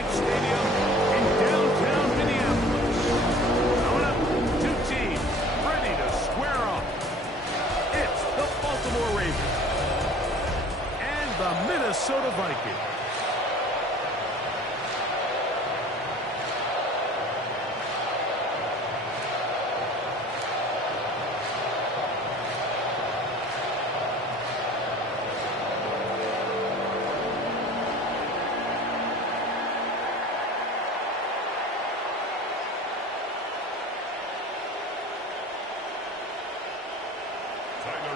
Bank Stadium in downtown Minneapolis. Coming up, two teams ready to square off. It's the Baltimore Ravens and the Minnesota Vikings.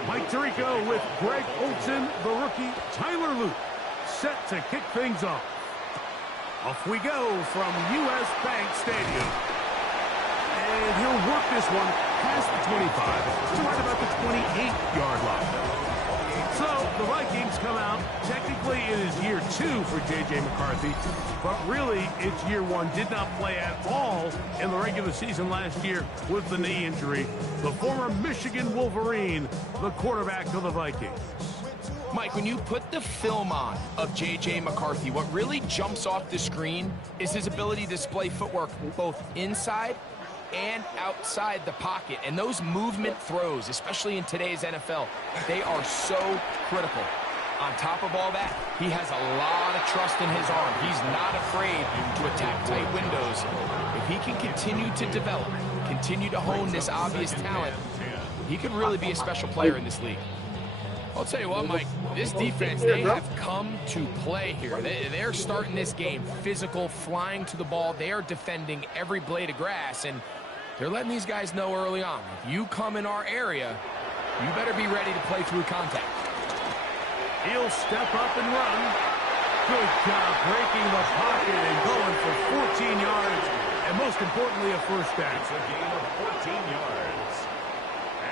Mike Tirico with Greg Olsen, the rookie Tyler Luke, set to kick things off. Off we go from U.S. Bank Stadium. And he'll work this one past the 25 to right about the 28-yard line. So the Vikings come out. Technically, it is year 2 for J.J. McCarthy, but really it's year 1. Did not play at all in the regular season last year with the knee injury. The former Michigan Wolverine, the quarterback of the Vikings. Mike, when you put the film on of J.J. McCarthy, what really jumps off the screen is his ability to display footwork both inside and outside the pocket. And those movement throws, especially in today's NFL, they are so critical. On top of all that, he has a lot of trust in his arm. He's not afraid to attack tight windows. If he can continue to develop, continue to hone this obvious talent, he could really be a special player in this league. I'll tell you what, Mike, this defense, they have come to play here. They're starting this game physical, flying to the ball. They are defending every blade of grass, and they're letting these guys know early on, if you come in our area, you better be ready to play through contact. He'll step up and run. Good job breaking the pocket and going for 14 yards, and most importantly, a first down. It's a gain of 14 yards.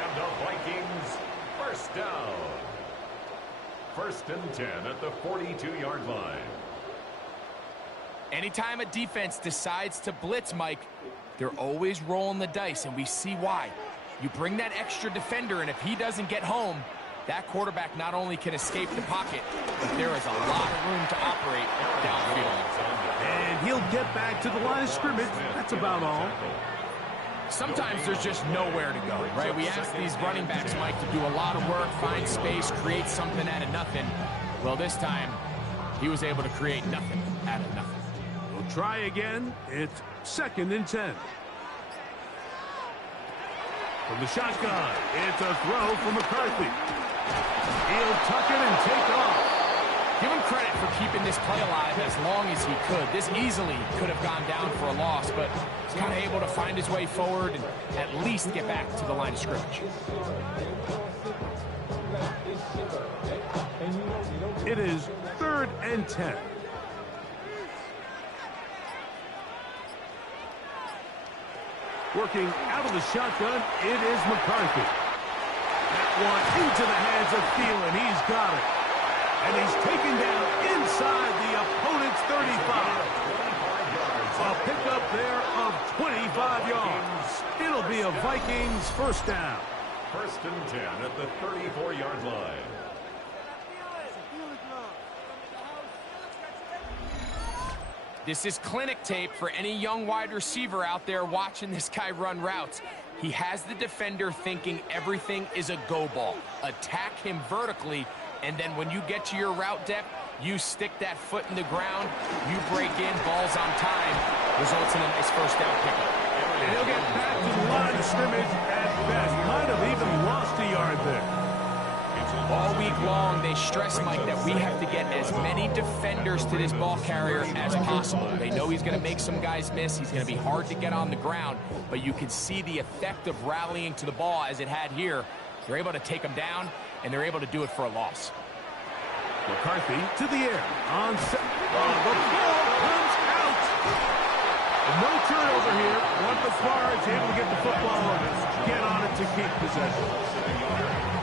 And the Vikings, first down. First and 10 at the 42-yard line. Anytime a defense decides to blitz, Mike, they're always rolling the dice, and we see why. You bring that extra defender, and if he doesn't get home, that quarterback not only can escape the pocket, but there is a lot of room to operate downfield. And he'll get back to the line of scrimmage. That's about all. Sometimes there's just nowhere to go, right? We ask these running backs, Mike, to do a lot of work, find space, create something out of nothing. Well, this time, he was able to create nothing out of nothing. We'll try again. It's second and 10. From the shotgun, it's a throw from McCarthy. He'll tuck it and take off. Give him credit for keeping this play alive as long as he could. This easily could have gone down for a loss, but he's kind of able to find his way forward and at least get back to the line of scrimmage. It is third and 10. Working out of the shotgun, it is McCarthy. That one into the hands of Thielen. He's got it. And he's taken down inside the opponent's 35. A pickup there of 25 yards. It'll be a Vikings first down. First and 10 at the 34-yard line. This is clinic tape for any young wide receiver out there watching this guy run routes. He has the defender thinking everything is a go ball. Attack him vertically, and then when you get to your route depth, you stick that foot in the ground, you break in, balls on time, results in a nice first down pickup. And he'll get back to the line of scrimmage at best. Might have even lost a yard there. All week long, they stress, Mike, that we have to get as many defenders to this ball carrier as possible. They know he's going to make some guys miss. He's going to be hard to get on the ground, but you can see the effect of rallying to the ball as it had here. They're able to take him down, and they're able to do it for a loss. McCarthy to the air. On set. The ball comes out. No turnover here. Want the Cards able to get the football and get on it to keep possession.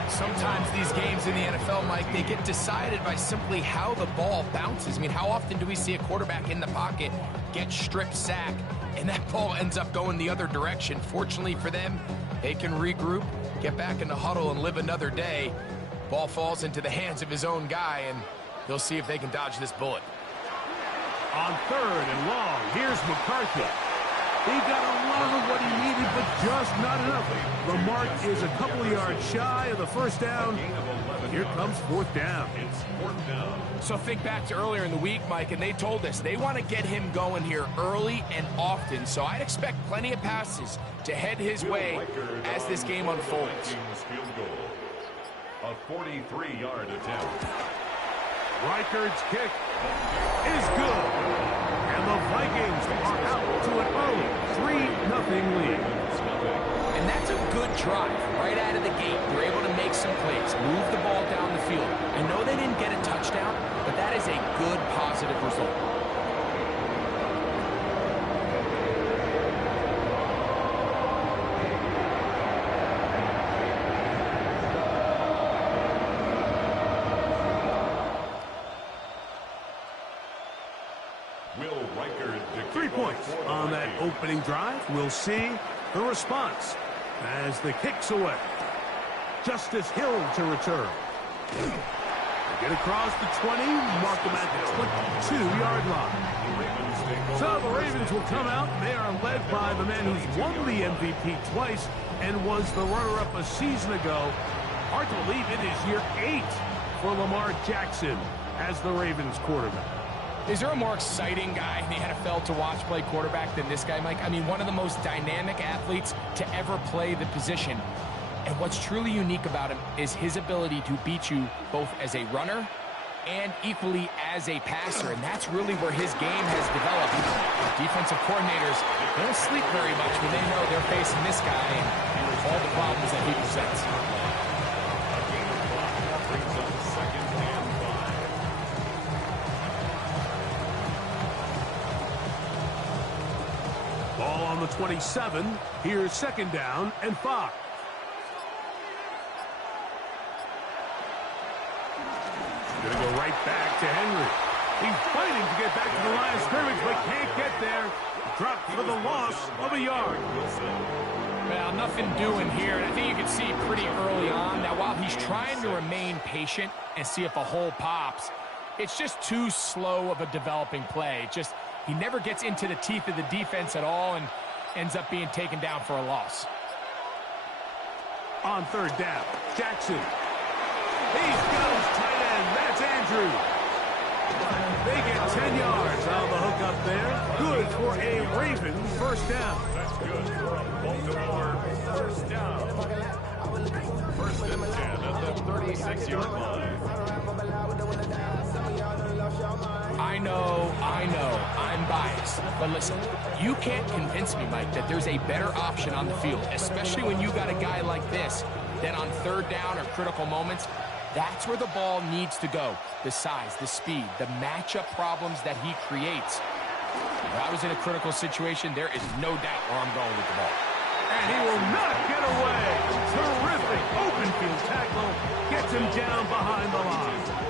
Sometimes these games in the NFL, Mike, they get decided by simply how the ball bounces. I mean, how often do we see a quarterback in the pocket get strip sack, and that ball ends up going the other direction? Fortunately for them, they can regroup, get back in the huddle, and live another day. Ball falls into the hands of his own guy, and they'll see if they can dodge this bullet. On 3rd and long, here's McCarthy. He got a lot of what he needed, but just not enough. The mark is a couple of yards shy of the first down. Here comes 4th down. It's 4th down. So think back to earlier in the week, Mike, and they told us they want to get him going here early and often. So I'd expect plenty of passes to head his way as this game unfolds. Field goal. A 43-yard attempt. Reichard's kick is good. And the Vikings are out to an early 3-0 lead. And that's a good drive right out of the gate. They're able to make some plays, move the ball down the field. I know they didn't get a touchdown, but that is a good, positive result. Will Reichard 3 points on that opening drive. We'll see the response as the kick's away. Justice Hill to return. They get across the 20, mark them at the 22-yard line. So the Ravens will come out. They are led by the man who's won the MVP twice and was the runner-up a season ago. Hard to believe it is year 8 for Lamar Jackson as the Ravens quarterback. Is there a more exciting guy in the NFL to watch play quarterback than this guy, Mike? I mean, one of the most dynamic athletes to ever play the position. And what's truly unique about him is his ability to beat you both as a runner and equally as a passer. And that's really where his game has developed. Defensive coordinators don't sleep very much when they know they're facing this guy and all the problems that he presents. Ball on the 27. Here's 2nd down and 5. Going to go right back to Henry. He's fighting to get back to the line of scrimmage, but can't get there. Dropped for the loss of a yard. Well, nothing doing here, and I think you can see pretty early on. Now, while he's trying to remain patient and see if a hole pops, it's just too slow of a developing play. He never gets into the teeth of the defense at all and ends up being taken down for a loss. On 3rd down, Jackson. He's got his tight end. That's Andrews. They get 10 yards out of the hook up there. Good for a Ravens 1st down. That's good for a Baltimore 1st down. 1st and 10 at the 36-yard line. I know, I'm biased. But listen, you can't convince me, Mike, that there's a better option on the field, especially when you got a guy like this, than on 3rd down or critical moments. That's where the ball needs to go. The size, the speed, the matchup problems that he creates. If I was in a critical situation, there is no doubt where I'm going with the ball. And he will not get away. Terrific open field tackle. Gets him down behind the line.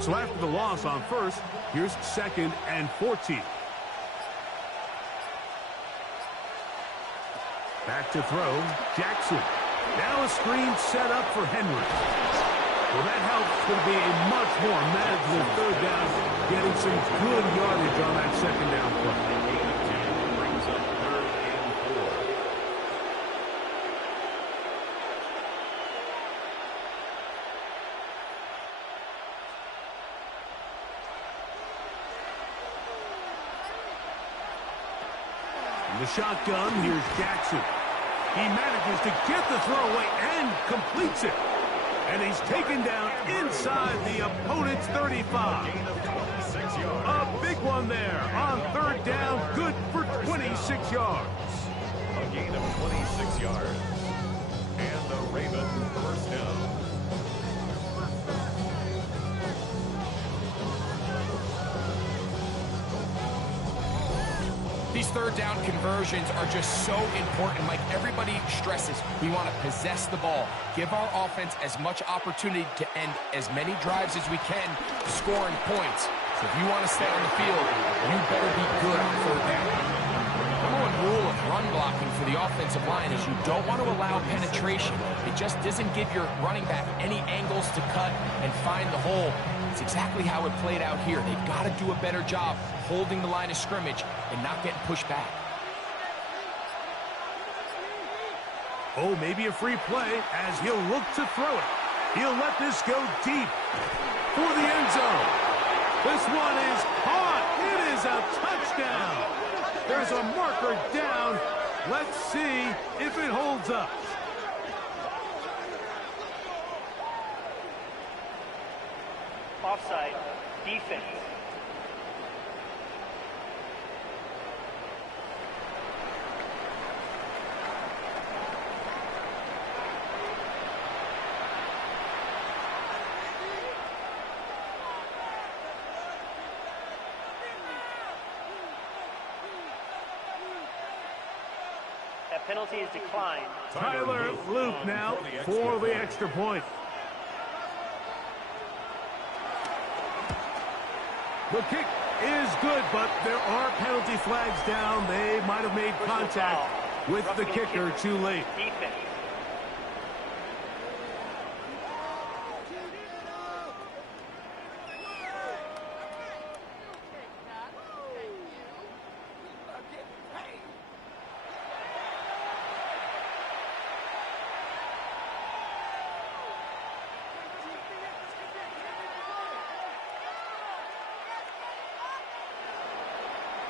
So after the loss on 1st, here's 2nd and 14. Back to throw, Jackson. Now a screen set up for Henry. Well, that helps to be a much more manageable 3rd down, getting some good yardage on that 2nd down play. Brings up 3rd and 4. In the shotgun, here's Jackson. He manages to get the throw away and completes it. And he's taken down inside the opponent's 35. A big one there on 3rd down. Good for 26 yards. A gain of 26 yards. And the Ravens 1st down. These 3rd down conversions are just so important. Like everybody stresses, we want to possess the ball, give our offense as much opportunity to end as many drives as we can, scoring points. So if you want to stay on the field, you better be good on 3rd down. Number 1 rule of run blocking for the offensive line is you don't want to allow penetration. It just doesn't give your running back any angles to cut and find the hole. It's exactly how it played out here. They've got to do a better job holding the line of scrimmage and not getting pushed back. Oh, maybe a free play as he'll look to throw it. He'll let this go deep for the end zone. This one is caught. It is a touchdown. There's a marker down. Let's see if it holds up. Offside, defense. That penalty is declined. Tyler Luke now for the extra point. The kick is good, but there are penalty flags down. They might have made contact with the kicker too late. Defense.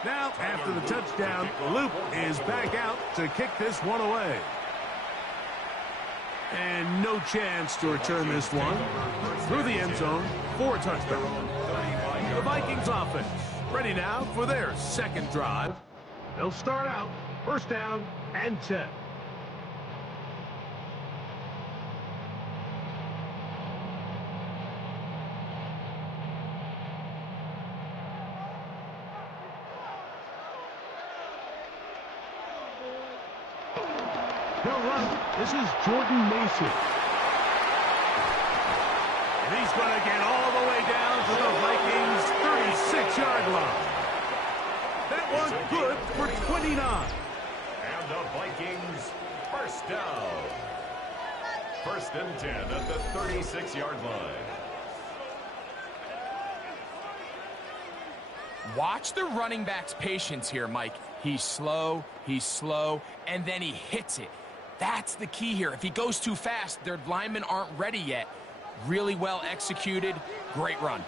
Now, after the touchdown, Luke is back out to kick this one away. And no chance to return this one through the end zone for a touchdown. The Vikings offense ready now for their second drive. They'll start out first down and 10. He'll run. This is Jordan Mason. And he's going to get all the way down to the Vikings' 36-yard line. That one good for 29. And the Vikings first down. First and 10 at the 36-yard line. Watch the running back's patience here, Mike. He's slow, and then he hits it. That's the key here. If he goes too fast, their linemen aren't ready yet. Really well executed. Great run.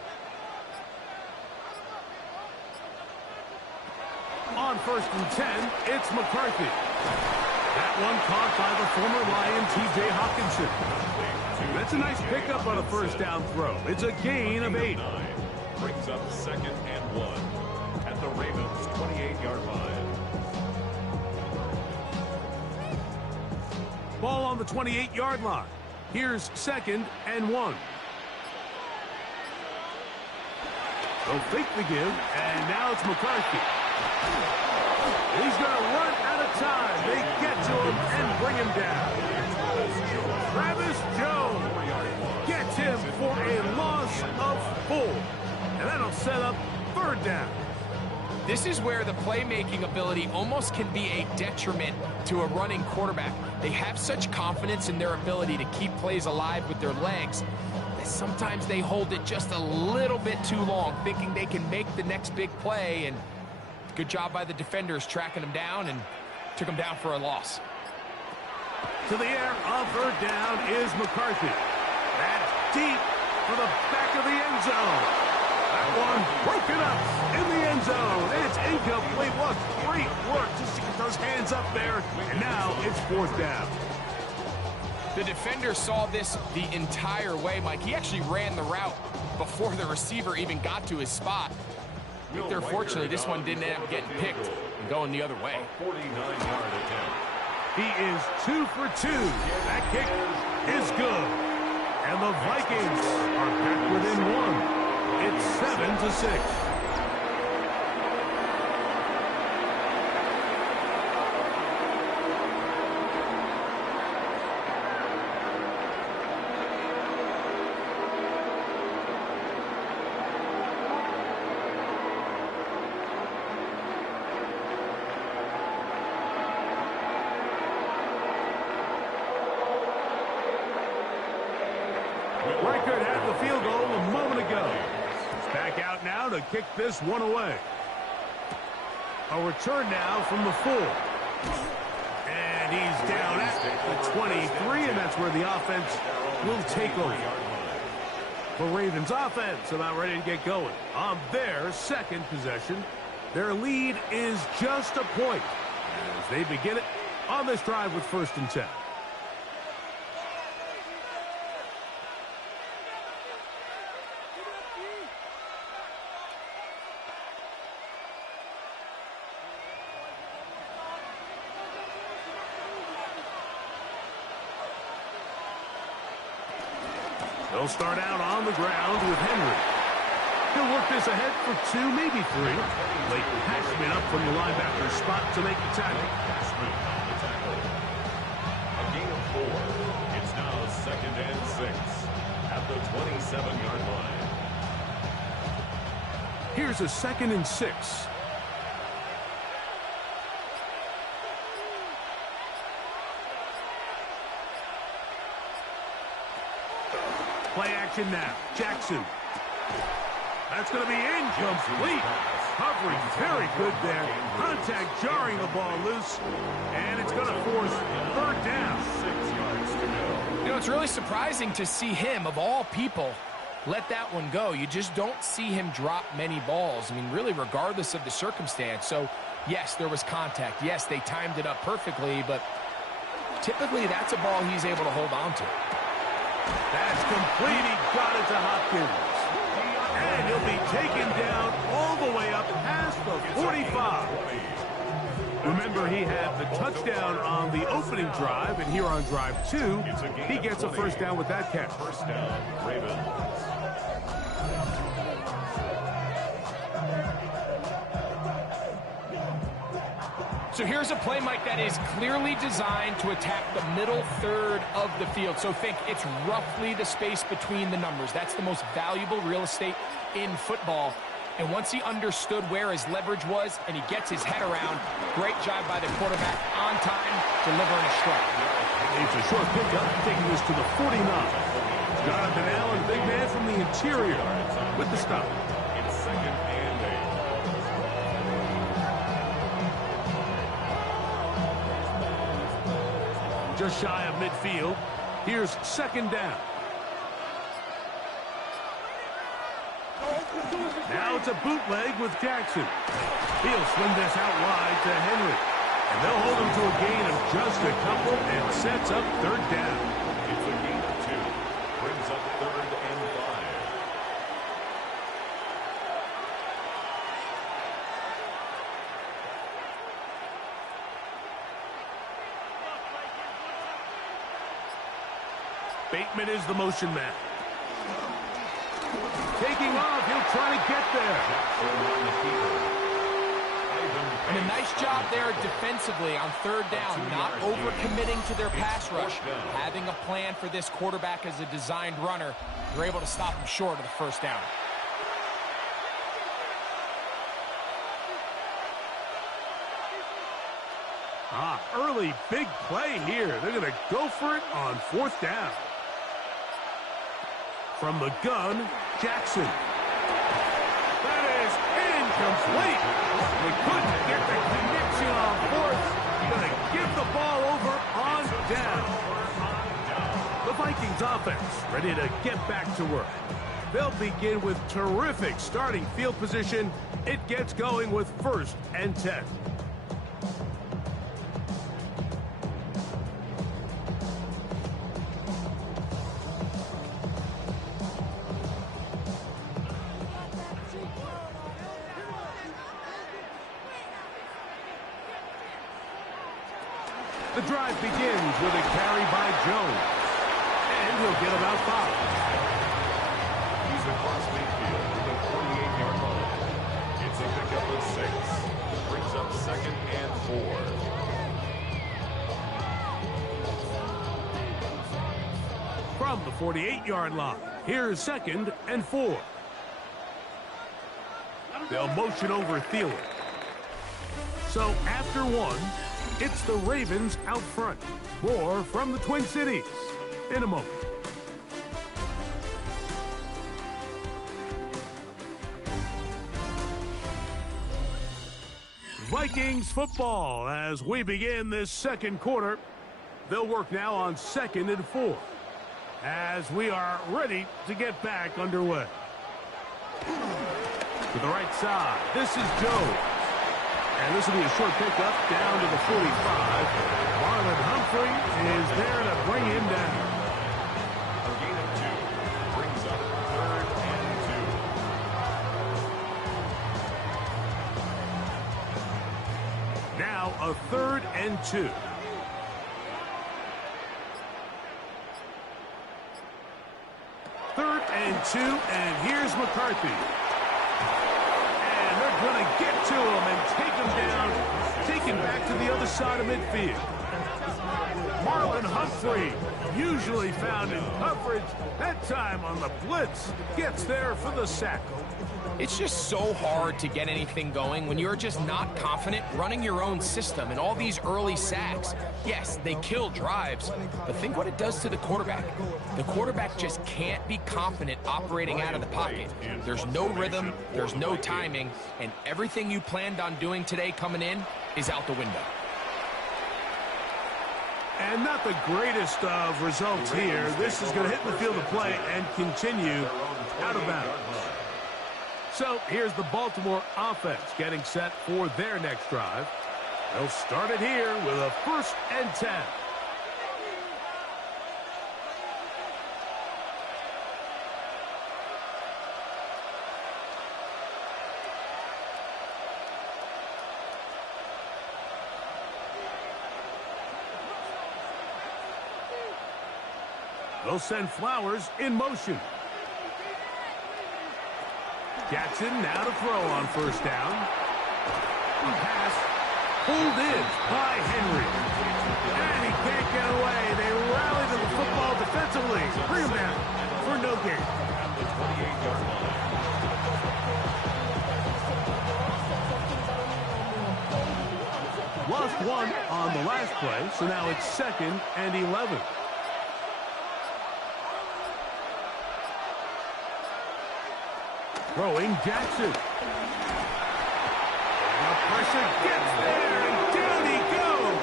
On first and 10, it's McCarthy. That one caught by the former Lion, T.J. Hawkinson. That's a nice pickup on a first down throw. It's a gain of 8. Brings up second and 1 at the Ravens' 28-yard line. Ball on the 28-yard line. Here's second and 1. They'll fake the give, and now it's McCarthy. He's going to run out of time. They get to him and bring him down. Travis Jones gets him for a loss of 4. And that'll set up third down. This is where the playmaking ability almost can be a detriment to a running quarterback. They have such confidence in their ability to keep plays alive with their legs that sometimes they hold it just a little bit too long, thinking they can make the next big play. And good job by the defenders tracking them down and took them down for a loss. To the air on third down is McCarthy. That's deep for the back of the end zone. That one broken up in the end zone. It's incomplete. What great work just to get those hands up there. And now it's fourth down. The defender saw this the entire way, Mike. He actually ran the route before the receiver even got to his spot. I think they're fortunately this one didn't end up getting picked and going the other way. 49-yard attempt. He is 2 for 2. That kick is good. And the Vikings are back within 1. It's 7-6. Reichert had the field goal a moment ago. He's back out now to kick this one away. A return now from the 4. And he's down at the 23, and that's where the offense will take over. The Ravens offense about ready to get going on their second possession. Their lead is just a point as they begin it on this drive with 1st and 10. They'll start out on the ground with Henry. He'll work this ahead for 2, maybe 3. Late Hashman up from the linebacker's spot to make the tackle. Hashman on the tackle. A gain of 4. It's now 2nd and 6 at the 27-yard line. Here's a 2nd and 6. Play action now. Jackson. That's going to be incomplete. Covering very good there. Contact jarring the ball loose. And it's going to force 3rd down. 6 yards to go. You know, it's really surprising to see him, of all people, let that one go. You just don't see him drop many balls. I mean, really, regardless of the circumstance. So, yes, there was contact. Yes, they timed it up perfectly, but typically that's a ball he's able to hold on to. That's complete. He got it to Hopkins. And he'll be taken down all the way up past the 45. Remember, he had the touchdown on the opening drive, and here on drive 2, he gets a 1st down with that catch. 1st down, Ravens. So here's a play, Mike, that is clearly designed to attack the middle 3rd of the field. So think it's roughly the space between the numbers. That's the most valuable real estate in football. And once he understood where his leverage was and he gets his head around, great job by the quarterback on time, delivering a strike. It's a short pickup, taking this to the 49. Jonathan Allen, big man from the interior, with the stop. It's 2nd and 8. Just shy of midfield. Here's 2nd down. Now it's a bootleg with Jackson. He'll swing this out wide to Henry. And they'll hold him to a gain of just a couple and sets up 3rd down. It's a gain of 2. Brings up 3rd and 5. Bateman is the motion man. Taking off, he'll try to get there. And a nice job there defensively on 3rd down, not overcommitting to their pass rush. Having a plan for this quarterback as a designed runner, they're able to stop him short of the 1st down. Early big play here. They're going to go for it on 4th down. From the gun, Jackson. That is incomplete. They couldn't get the connection on 4th. Going to give the ball over on down. The Vikings offense ready to get back to work. They'll begin with terrific starting field position. It gets going with 1st and 10. The drive begins with a carry by Jones. And he'll get about 5. He's across midfield to the 48-yard line. It's a pickup of 6. Brings up 2nd and 4. From the 48-yard line, here's 2nd and 4. They'll motion over Thielen. So after 1, it's the Ravens out front. More from the Twin Cities in a moment. Vikings football as we begin this second quarter. They'll work now on 2nd and 4 as we are ready to get back underway. To the right side, this is Joe. And this will be a short pickup down to the 45. Marlon Humphrey is there to bring him down. A gain of 2 brings up 3rd and 2. Now a 3rd and 2. Third and 2, and here's McCarthy. And they're going to get to him and take him down, take him back to the other side of midfield. Marlon Humphrey, usually found in coverage, that time on the blitz, gets there for the sack. It's just so hard to get anything going when you're just not confident running your own system, and all these early sacks, yes, they kill drives, but think what it does to the quarterback. The quarterback just can't be confident operating out of the pocket. There's no rhythm, there's no timing, and everything you planned on doing today coming in is out the window. And not the greatest of results here. This is going to hit the field of play and continue out of bounds. So here's the Baltimore offense getting set for their next drive. They'll start it here with a 1st and 10. They'll send Flowers in motion. Jackson now to throw on 1st down. A pass pulled in by Henry. And he can't get away. They rally to the football defensively. Bring him down for no gain. At the 28-yard line. Lost 1 on the last play, so now it's 2nd and 11. Throwing Jackson. And the pressure gets there, and down he goes.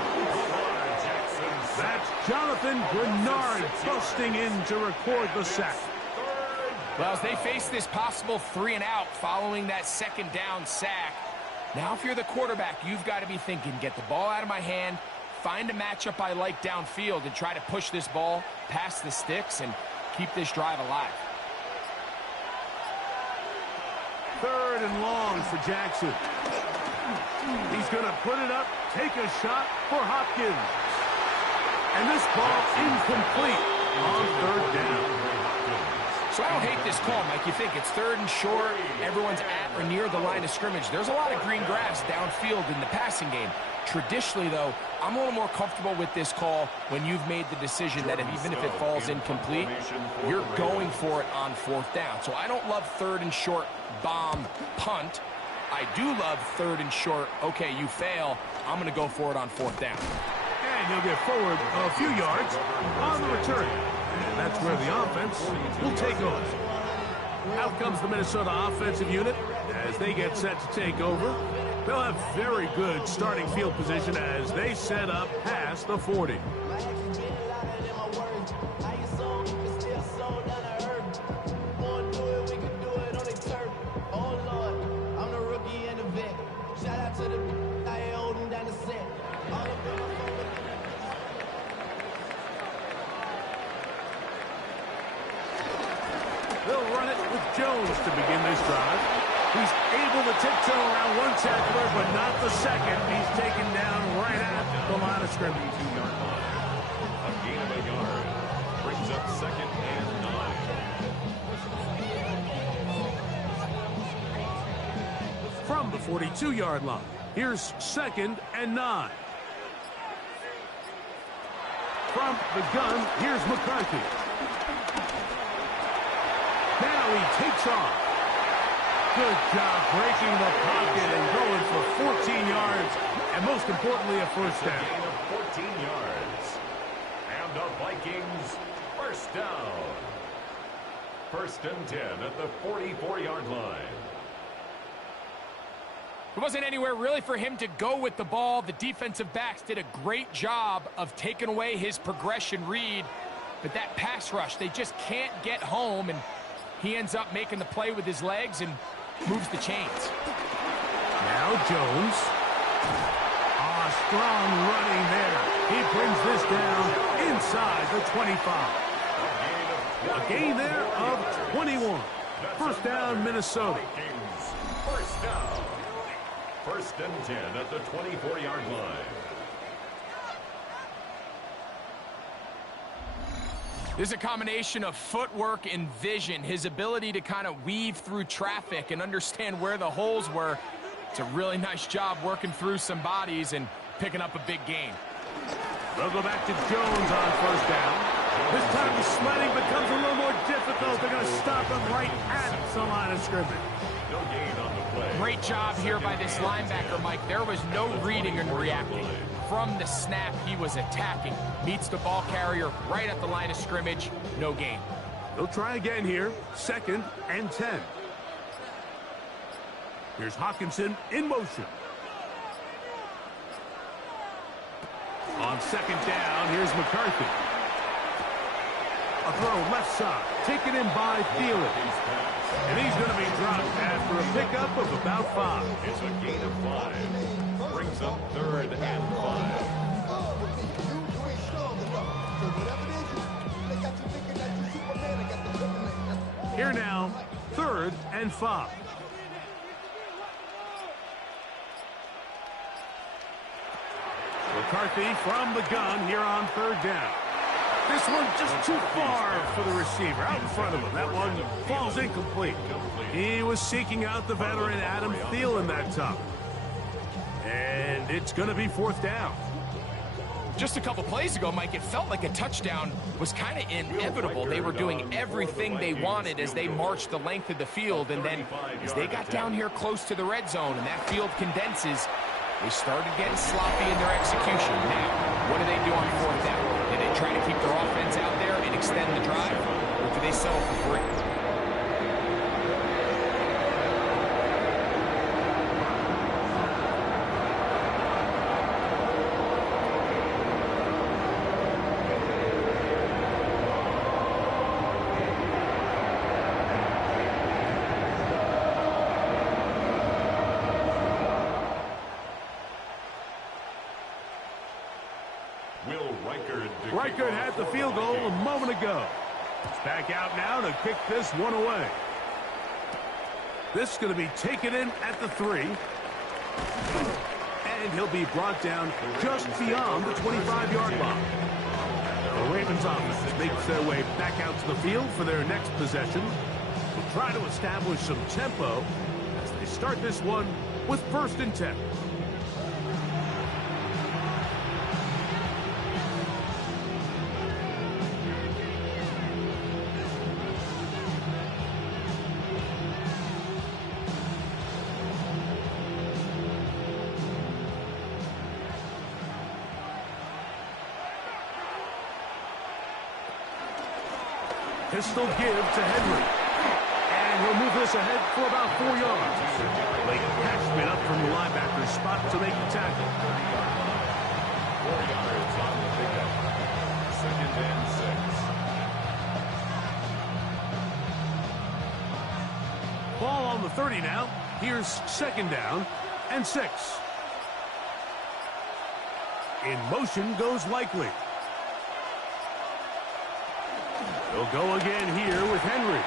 That's Jonathan Bernard busting in to record the sack. Well, as they face this possible 3-and-out following that 2nd down sack, now if you're the quarterback, you've got to be thinking, get the ball out of my hand, find a matchup I like downfield, and try to push this ball past the sticks and keep this drive alive. 3rd and long for Jackson. He's going to put it up, take a shot for Hopkins. And this ball incomplete on 3rd down. So I don't hate this call, Mike. You think it's 3rd and short, everyone's at or near the line of scrimmage. There's a lot of green grass downfield in the passing game. Traditionally, though, I'm a little more comfortable with this call when you've made the decision that even if it falls incomplete, you're going for it on 4th down. So I don't love 3rd and short bomb punt. I do love 3rd and short, okay, you fail, I'm going to go for it on 4th down. And he'll get forward a few yards on the return. And that's where the offense will take over. Out comes the Minnesota offensive unit as they get set to take over. They'll have very good starting field position as they set up past the 40. They'll run it with Jones to begin this drive. He's able to tiptoe around one tackler, but not the second. He's taken down right at the line of scrimmage. 2-yard line. A gain of a yard. Brings up 2nd and 9. From the 42-yard line, here's 2nd and 9. From the gun, here's McCarthy. Now he takes off. Good job breaking the pocket and going for 14 yards, and most importantly, a 1st down. A gain of 14 yards. And the Vikings 1st down. 1st and 10 at the 44-yard line. There wasn't anywhere really for him to go with the ball. The defensive backs did a great job of taking away his progression read. But that pass rush, they just can't get home, and he ends up making the play with his legs and moves the chains. Now Jones. Strong running there. He brings this down inside the 25. A gain there of 21. First down, Minnesota. First down. First and 10 at the 24-yard line. This is a combination of footwork and vision, his ability to kind of weave through traffic and understand where the holes were. It's a really nice job working through some bodies and picking up a big gain. They'll go back to Jones on first down. This time the sledding becomes a little more difficult. They're going to stop him right at the line of scrimmage. No gain on the play. Great job here by this linebacker, Mike. There was no reading and reacting. From the snap, he was attacking. Meets the ball carrier right at the line of scrimmage. No gain. They'll try again here. Second and 10. Here's Hawkinson in motion. On second down, here's McCarthy. A throw left side, taken in by Thielen. And he's going to be dropped after a pickup of about 5. It's a gain of 5. Brings up third and 5. Here now, third and 5. McCarthy from the gun here on third down. This one just too far for the receiver out in front of him. That one falls incomplete. He was seeking out the veteran Adam Thielen that time. And it's going to be fourth down. Just a couple plays ago, Mike, it felt like a touchdown was kind of inevitable. They were doing everything they wanted as they marched the length of the field. And then as they got down here close to the red zone and that field condenses, they started getting sloppy in their execution. Now, what do they do on fourth down? Do they try to keep their offense out there and extend the drive? Or do they settle for 3? Reichert had the field goal a moment ago. He's back out now to kick this one away. This is going to be taken in at the 3. And he'll be brought down just beyond the 25-yard line. The Ravens offense makes their way back out to the field for their next possession. They'll try to establish some tempo as they start this one with first and 10. Pistol give to Henry. And he'll move this ahead for about 4 yards. Late Cashman up from the linebacker's spot to make the tackle. 4 yards on the pickup. Second and 6. Ball on the 30 now. Here's second down and 6. In motion goes Likely. He'll go again here with Henry.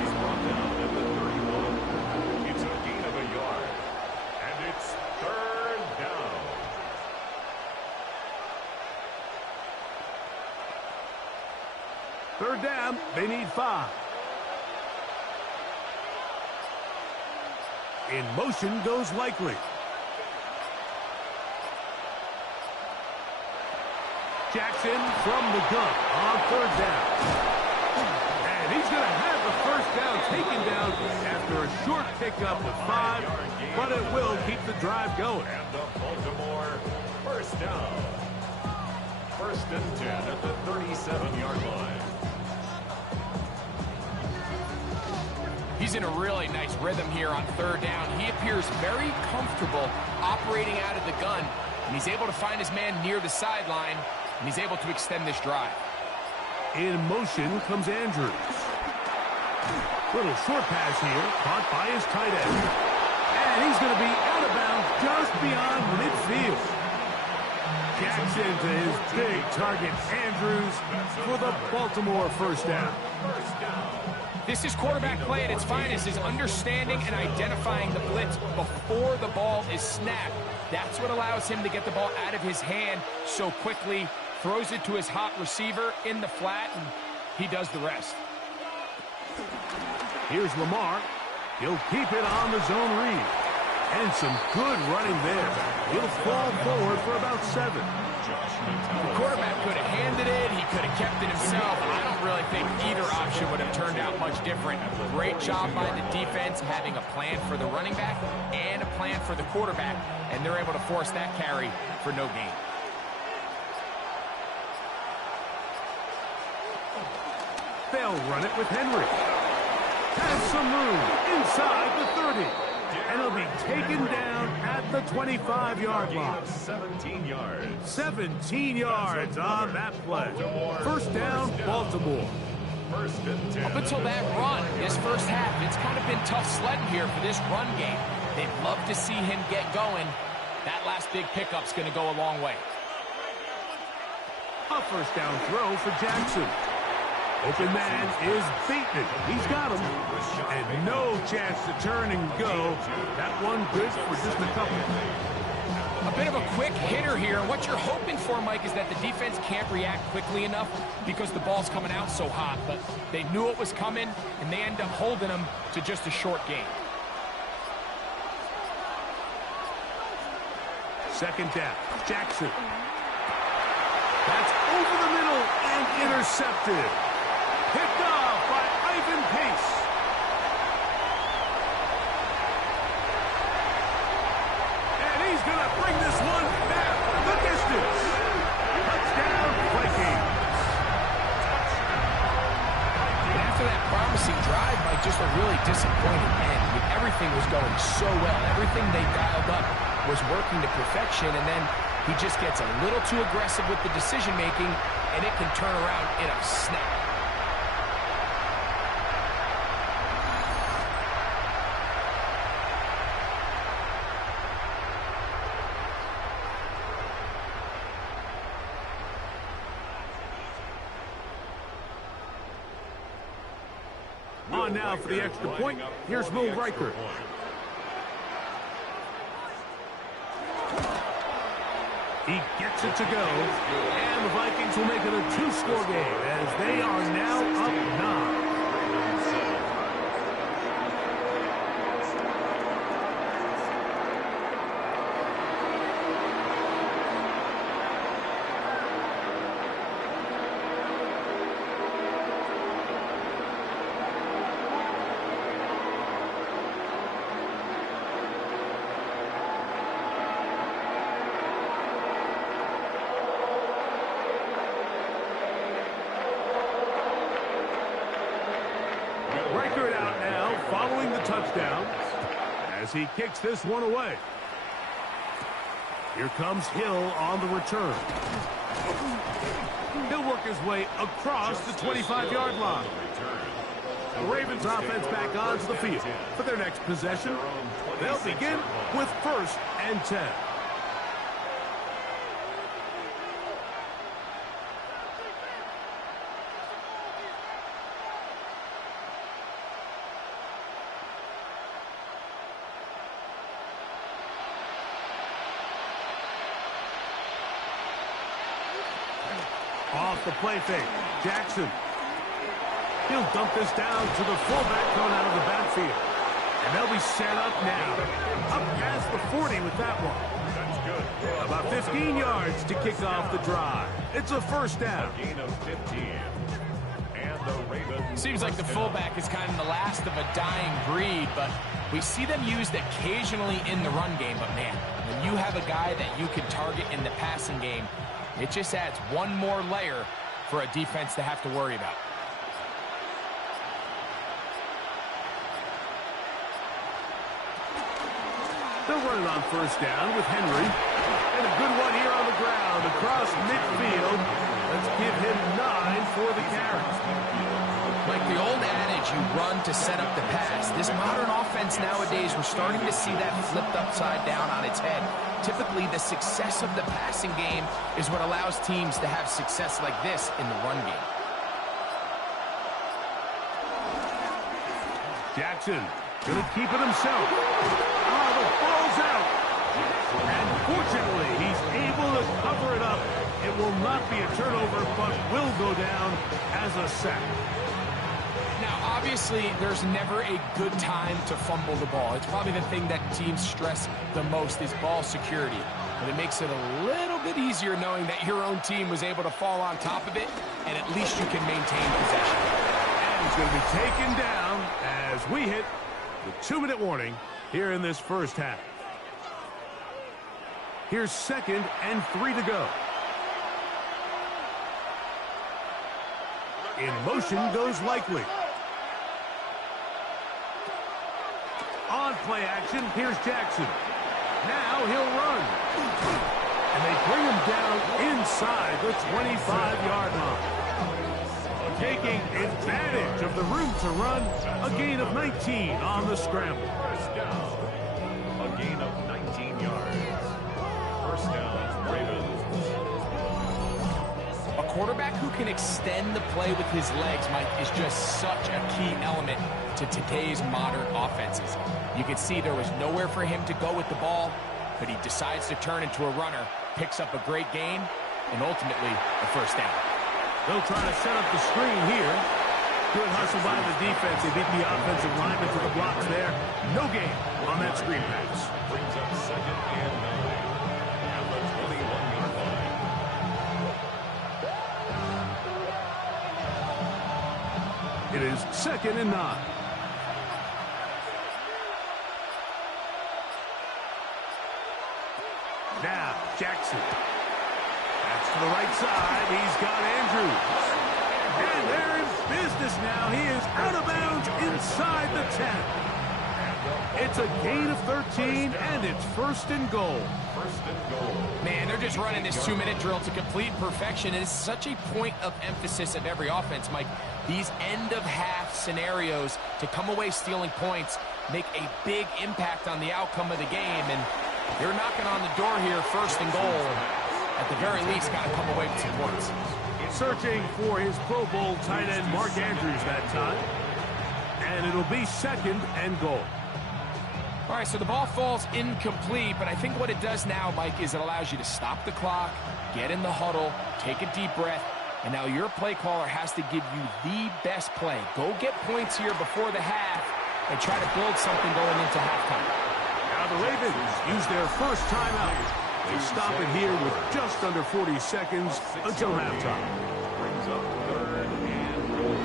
He's brought down at the 31. It's a gain of a yard. And it's third down. Third down, they need 5. In motion goes Likely. Jackson from the gun on third down. And he's going to have the first down taken down after a short pickup of 5, but it will keep the drive going. And the Baltimore first down. First and 10 at the 37-yard line. He's in a really nice rhythm here on third down. He appears very comfortable operating out of the gun, and he's able to find his man near the sideline, and he's able to extend this drive. In motion comes Andrews. Little short pass here, caught by his tight end. And he's going to be out of bounds just beyond midfield. Jackson to his big target, Andrews, for the Baltimore first down. This is quarterback play at its finest, is understanding and identifying the blitz before the ball is snapped. That's what allows him to get the ball out of his hand so quickly, throws it to his hot receiver in the flat, and he does the rest. Here's Lamar. He'll keep it on the zone read. And some good running there. He'll fall forward for about 7. The quarterback could have handed it. He could have kept it himself. I don't really think either option would have turned out much different. Great job by the defense having a plan for the running back and a plan for the quarterback, and they're able to force that carry for no gain. They'll run it with Henry. Has some room inside the 30. And he'll be taken down at the 25-yard line. 17 yards. 17 yards on that play. First down, Baltimore. First and 10. Up until that run, this first half, it's kind of been tough sledding here for this run game. They'd love to see him get going. That last big pickup's going to go a long way. A first down throw for Jackson. Open man is beaten. He's got him. And no chance to turn and go. That one good for just a couple. A bit of a quick hitter here. What you're hoping for, Mike, is that the defense can't react quickly enough because the ball's coming out so hot. But they knew it was coming, and they end up holding them to just a short gain. Second down, Jackson. That's over the middle and intercepted. Picked off by Ivan Pace. And he's going to bring this one back the distance. Touchdown, Vikings. After that promising drive, Mike, just a really disappointing end. I mean, everything was going so well. Everything they dialed up was working to perfection, and then he just gets a little too aggressive with the decision-making, and it can turn around in a snap. On now for the extra point. Here's Will Riker. He gets it to go. And the Vikings will make it a 2-score game as they are now up 9. Record out now following the touchdown as he kicks this one away. Here comes Hill on the return. He'll work his way across the 25-yard line. The Ravens offense back onto the field for their next possession. They'll begin with 1st and 10. Off the play fake, Jackson. He'll dump this down to the fullback coming out of the backfield. And they'll be set up now. Up past the 40 with that one. That's good. About 15 yards to kick off the drive. It's a first down. Gain of 15. And the Ravens. Seems like the fullback is kind of the last of a dying breed, but we see them used occasionally in the run game. But, man, when you have a guy that you can target in the passing game, it just adds one more layer for a defense to have to worry about. They'll run it on first down with Henry. And a good one here on the ground across midfield. Let's give him 9 for the carry. Like the old adage, you run to set up the pass. This modern offense nowadays, we're starting to see that flipped upside down on its head. Typically, the success of the passing game is what allows teams to have success like this in the run game. Jackson gonna keep it himself. Oh, the ball's out. And fortunately, he's able to cover it up. It will not be a turnover, but will go down as a sack. Now, obviously, there's never a good time to fumble the ball. It's probably the thing that teams stress the most is ball security. But it makes it a little bit easier knowing that your own team was able to fall on top of it, and at least you can maintain possession. And he's going to be taken down as we hit the 2-minute warning here in this first half. Here's 2nd and 3 to go. In motion goes Likely. On play action, here's Jackson. Now he'll run. And they bring him down inside the 25-yard line. Taking advantage of the room to run, a gain of 19 on the scramble. First down. A gain of 19 yards. First down, Ravens. A quarterback who can extend the play with his legs, Mike, is just such a key element to today's modern offenses. You can see there was nowhere for him to go with the ball, but he decides to turn into a runner, picks up a great gain, and ultimately a first down. They'll try to set up the screen here. Good hustle by the defense. They beat the offensive lineman to the blocks there. No gain on that screen pass. Brings up 2nd and 9 at the 21-yard line. It is 2nd and 9. Now, Jackson. That's to the right side. He's got Andrews. And they're in business now. He is out of bounds inside the 10. It's a gain of 13, and it's 1st and goal. First and goal. Man, they're just running this 2-minute drill to complete perfection. It is such a point of emphasis of every offense, Mike. These end-of-half scenarios to come away stealing points make a big impact on the outcome of the game, and they're knocking on the door here, 1st and goal. At the very least, got to come away with some points. Searching for his Pro Bowl tight end, Mark Andrews, that time. And it'll be 2nd and goal. All right, so the ball falls incomplete, but I think what it does now, Mike, is it allows you to stop the clock, get in the huddle, take a deep breath, and now your play caller has to give you the best play. Go get points here before the half and try to build something going into halftime. Now the Ravens use their first timeout. They stop it here with just under 40 seconds until halftime. Brings up 3rd and goal.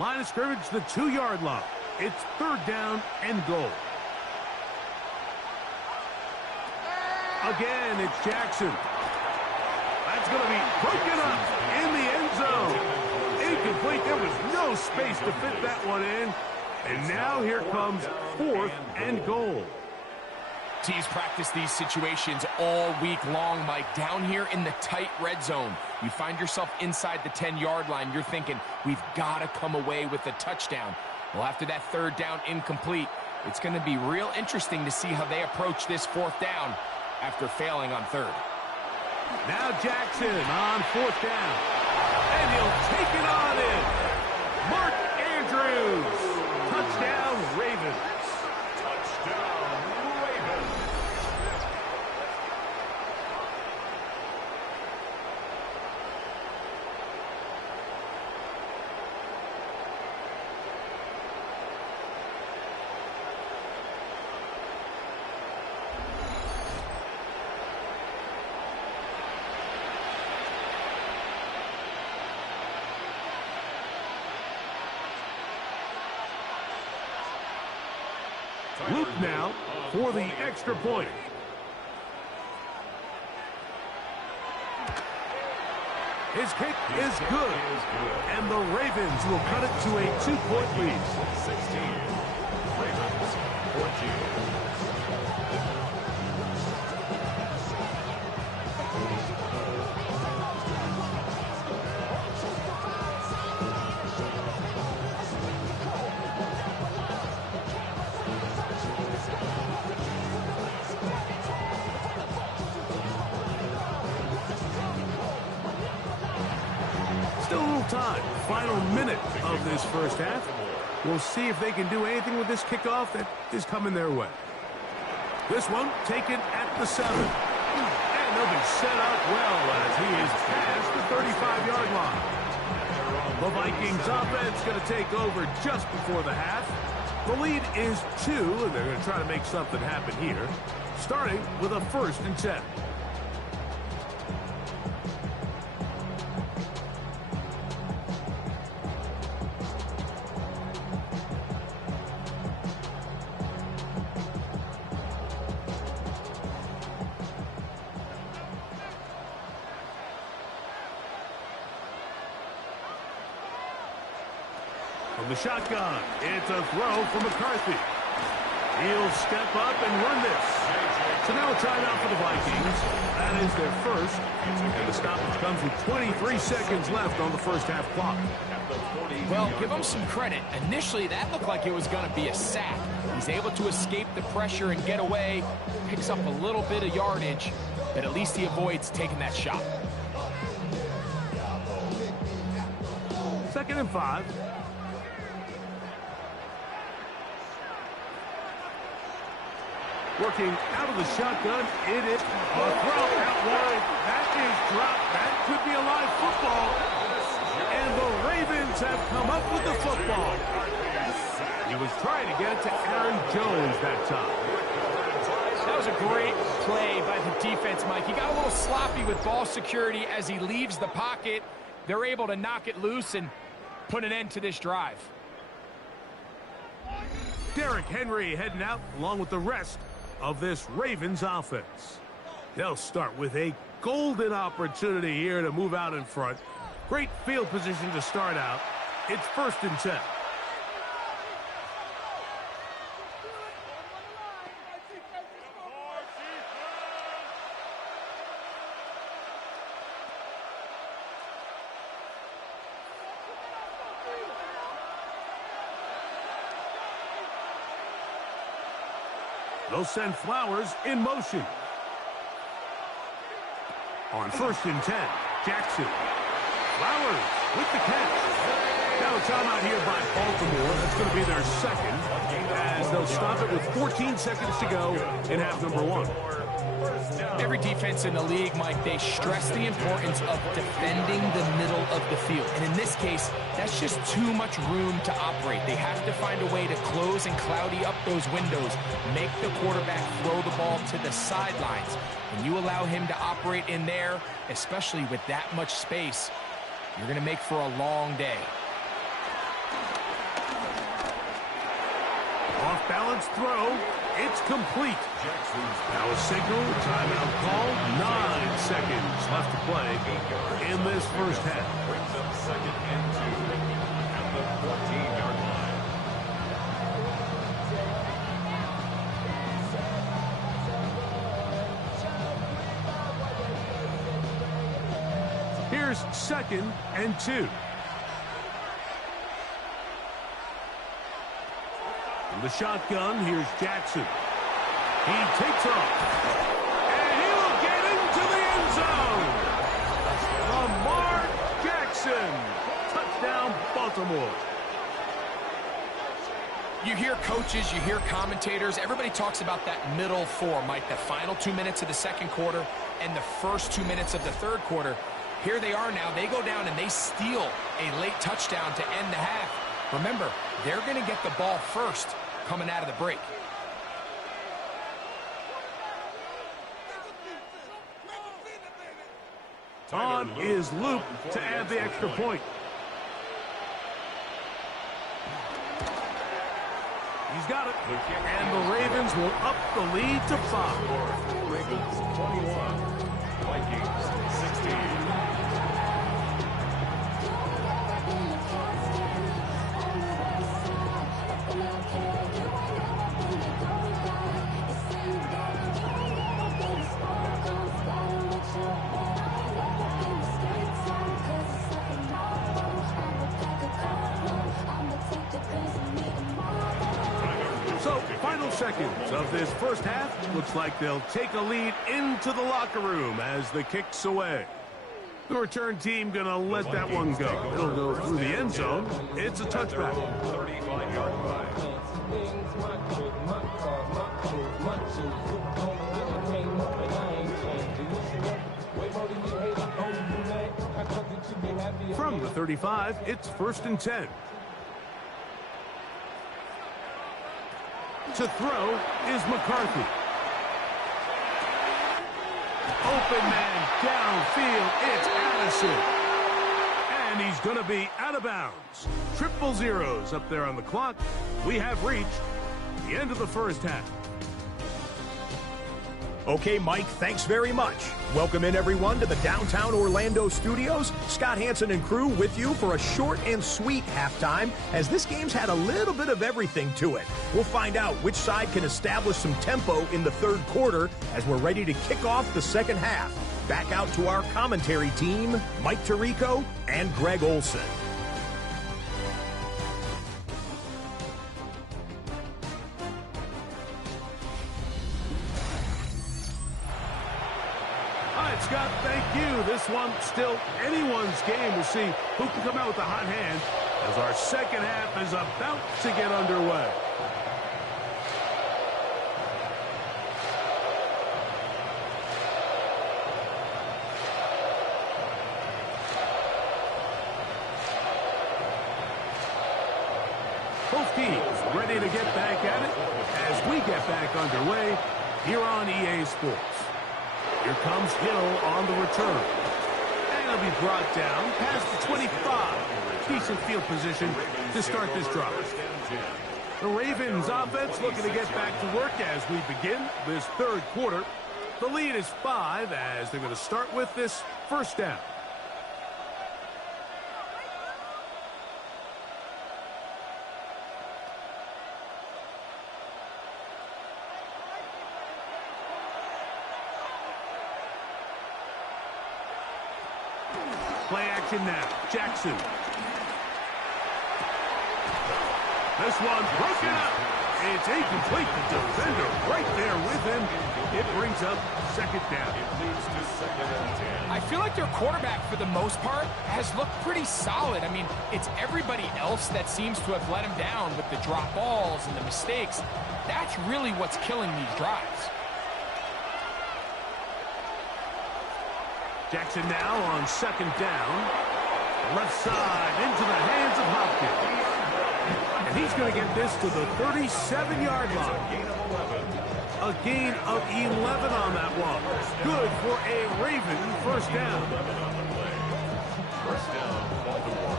Line of scrimmage, the 2-yard line. It's 3rd down and goal. Again, it's Jackson. That's going to be broken up in the end zone. Incomplete. There was no space to fit that one in. And now here comes 4th and goal. Teams practice these situations all week long, Mike. Down here in the tight red zone, you find yourself inside the 10-yard line. You're thinking, we've got to come away with a touchdown. Well, after that 3rd down incomplete, it's going to be real interesting to see how they approach this 4th down after failing on 3rd. Now Jackson on 4th down. And he'll take it on in. Mark Andrews. Touchdown, Ravens. Touchdown, Ravens. Luke now for the extra point. His kick is good. And the Ravens will cut it to a 2-point lead. 16. Ravens 14. Still a little time. Final minute of this first half. We'll see if they can do anything with this kickoff that is coming their way. This one taken at the 7. And they'll be set up well as he is past the 35-yard line. The Vikings offense going to take over just before the half. The lead is 2, and they're going to try to make something happen here, starting with a 1st and 10. From the shotgun, it's a throw for McCarthy. He'll step up and run this. So now a timeout for the Vikings. That is their first. And the stoppage comes with 23 seconds left on the first half clock. Well, give him some credit. Initially, that looked like it was going to be a sack. He's able to escape the pressure and get away. Picks up a little bit of yardage, but at least he avoids taking that shot. 2nd and 5. Working out of the shotgun, it is a throw out wide. That is dropped. That could be a live football. And the Ravens have come up with the football. He was trying to get it to Aaron Jones that time. That was a great play by the defense, Mike. He got a little sloppy with ball security as he leaves the pocket. They're able to knock it loose and put an end to this drive. Derrick Henry heading out along with the rest of this Ravens offense. They'll start with a golden opportunity here to move out in front. Great field position to start out. It's 1st and 10. They'll send Flowers in motion. On 1st and 10, Jackson. Flowers with the catch. Now a timeout here by Baltimore. That's going to be their 2nd, as they'll stop it with 14 seconds to go in half number 1. Every defense in the league, Mike, they stress the importance of defending the middle of the field. And in this case, that's just too much room to operate. They have to find a way to close and cloudy up those windows, make the quarterback throw the ball to the sidelines. When you allow him to operate in there, especially with that much space, you're going to make for a long day. Off-balance throw. It's complete. Now a signal, timeout call. 9 seconds left to play in this first half. Brings up 2nd and 2 at the 14-yard line. Here's 2nd and 2. From the shotgun, here's Jackson. He takes off. And he will get into the end zone. Lamar Jackson. Touchdown, Baltimore. You hear coaches, you hear commentators, everybody talks about that middle 4, Mike, the final 2 minutes of the 2nd quarter and the first 2 minutes of the 3rd quarter. Here they are now. They go down and they steal a late touchdown to end the half. Remember, they're going to get the ball first coming out of the break. On is Luke to add the extra point. He's got it. And the Ravens will up the lead to 5. Ravens 21, Vikings 16. seconds of this first half. Looks like they'll take a lead into the locker room as the kick's away. The return team going to let that one go. It'll go through the end zone. It's a touchback. 35-yard line. From the 35, it's 1st and 10. To throw is McCarthy. Open man downfield. It's Addison. And he's going to be out of bounds. Triple zeros up there on the clock. We have reached the end of the first half. Okay, Mike, thanks very much. Welcome in, everyone, to the downtown Orlando studios. Scott Hansen and crew with you for a short and sweet halftime, as this game's had a little bit of everything to it. We'll find out which side can establish some tempo in the third quarter as we're ready to kick off the second half. Back out to our commentary team, Mike Tirico and Greg Olson. Scott, thank you. This one still anyone's game. We'll see who can come out with a hot hand as our second half is about to get underway. Both teams ready to get back at it as we get back underway here on EA Sports. Here comes Hill on the return. And he'll be brought down past the 25. Decent field position to start this drive. The Ravens offense looking to get back to work as we begin this third quarter. The lead is 5 as they're going to start with this first down. Play action now. Jackson. This one's broken up. It's incomplete. The defender right there with him. It brings up second down. It leads to 2nd and 10. I feel like their quarterback, for the most part, has looked pretty solid. I mean, it's everybody else that seems to have let him down with the drop balls and the mistakes. That's really what's killing these drives. Jackson now on second down. Left side into the hands of Hopkins. And he's going to get this to the 37-yard line. A gain of 11 on that one. Good for a Raven first down. First down, Baltimore.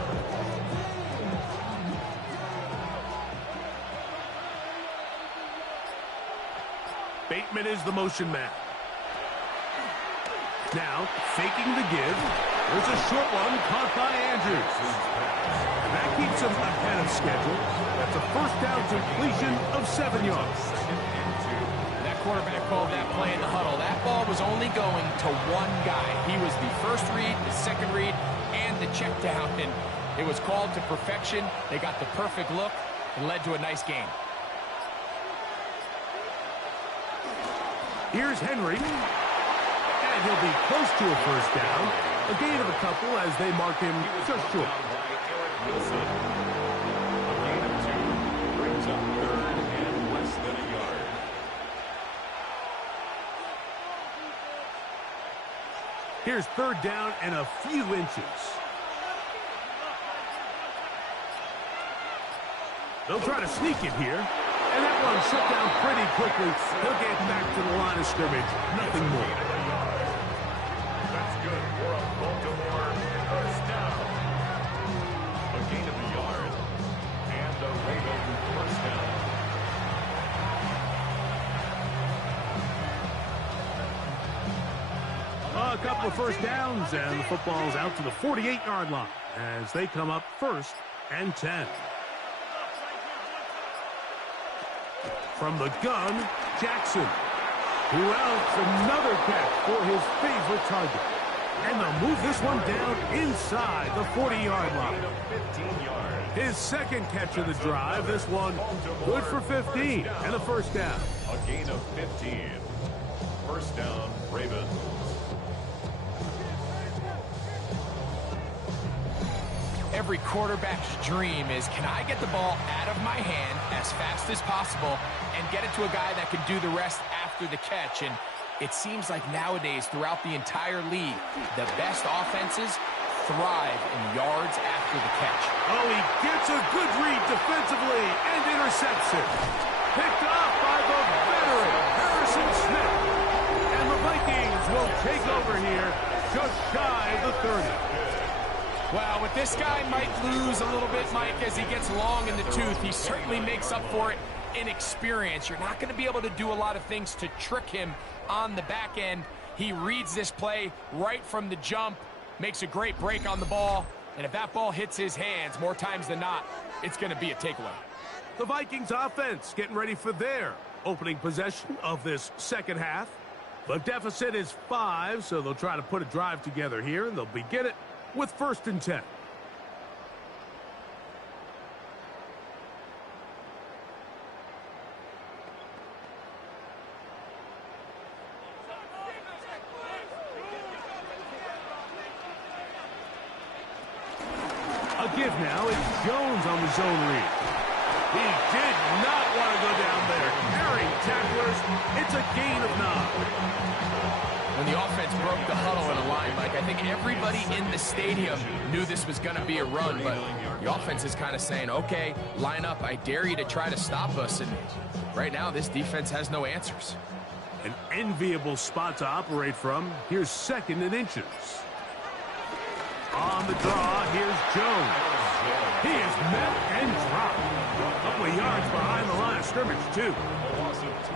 Bateman is the motion man. Now, faking the give. There's a short one caught by Andrews. And that keeps him ahead of schedule. That's a first down completion of 7 yards. That quarterback called that play in the huddle. That ball was only going to one guy. He was the first read, the second read, and the check down. And it was called to perfection. They got the perfect look and led to a nice game. Here's Henry. And he'll be close to a first down. A gain of a couple as they mark him just short. A gain of 2 brings up 3rd and less than a yard. Here's 3rd down and a few inches. They'll try to sneak it here. And that one shut down pretty quickly. He'll get back to the line of scrimmage. Nothing more. That's good for a Baltimore first down. A gain of a yard. And a Raven first down. A couple of first downs, and the football's out to the 48-yard line as they come up 1st and 10. From the gun, Jackson. Who else? Another catch for his favorite target. And they'll move this one down inside the 40-yard line. 15 yards. His second catch of the drive. This one good for 15 and a first down. A gain of 15. First down, Ravens. Every quarterback's dream is, can I get the ball out of my hand as fast as possible and get it to a guy that can do the rest after the catch? And it seems like nowadays, throughout the entire league, the best offenses thrive in yards after the catch. Oh, he gets a good read defensively and intercepts it. Picked off by the veteran, Harrison Smith. And the Vikings will take over here just shy of the 30. Well, with this guy might lose a little bit, Mike, as he gets long in the tooth. He certainly makes up for it in experience. You're not going to be able to do a lot of things to trick him on the back end. He reads this play right from the jump, makes a great break on the ball, and if that ball hits his hands more times than not, it's going to be a takeaway. The Vikings offense getting ready for their opening possession of this second half. The deficit is 5, so they'll try to put a drive together here, and they'll begin it with 1st and 10. A give now. It's Jones on the zone read. He did not want to go down there. Carrying tacklers. It's a gain of 9. When the offense broke the huddle in a line, Mike, I think everybody in the stadium knew this was going to be a run, but the offense is kind of saying, okay, line up. I dare you to try to stop us. And right now, this defense has no answers. An enviable spot to operate from. Here's 2nd and inches. On the draw, here's Jones. He is met and dropped. A couple of yards behind the line of scrimmage, too.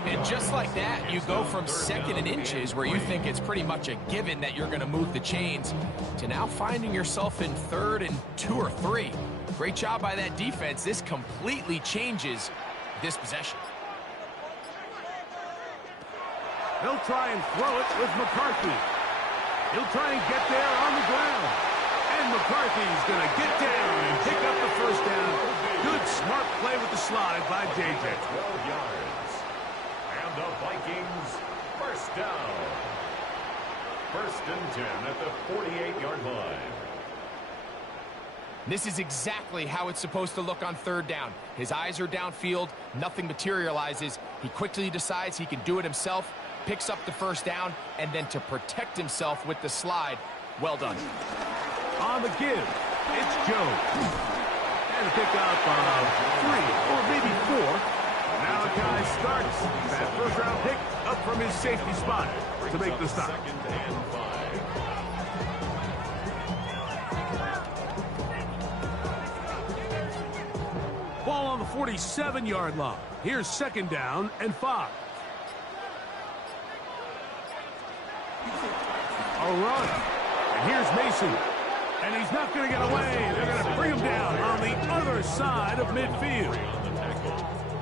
And just like that, you go from 2nd and inches, where you think it's pretty much a given that you're going to move the chains, to now finding yourself in 3rd and 2 or 3. Great job by that defense. This completely changes this possession. He'll try and throw it with McCarthy. He'll try and get there on the ground. And McCarthy's going to get down and pick up the first down. Good, smart play with the slide by JJ. 12 yards. And the Vikings, first down. 1st and 10 at the 48-yard line. This is exactly how it's supposed to look on 3rd down. His eyes are downfield. Nothing materializes. He quickly decides he can do it himself, picks up the first down, and then to protect himself with the slide. Well done. On the give, it's Jones. And a pickup of 3 or maybe 4. Now a guy starts that first-round pick up from his safety spot to make the stop. 2nd and 5. Ball on the 47-yard line. Here's 2nd down and 5. A run. And here's Mason. And he's not going to get away. They're going to bring him down on the other side of midfield.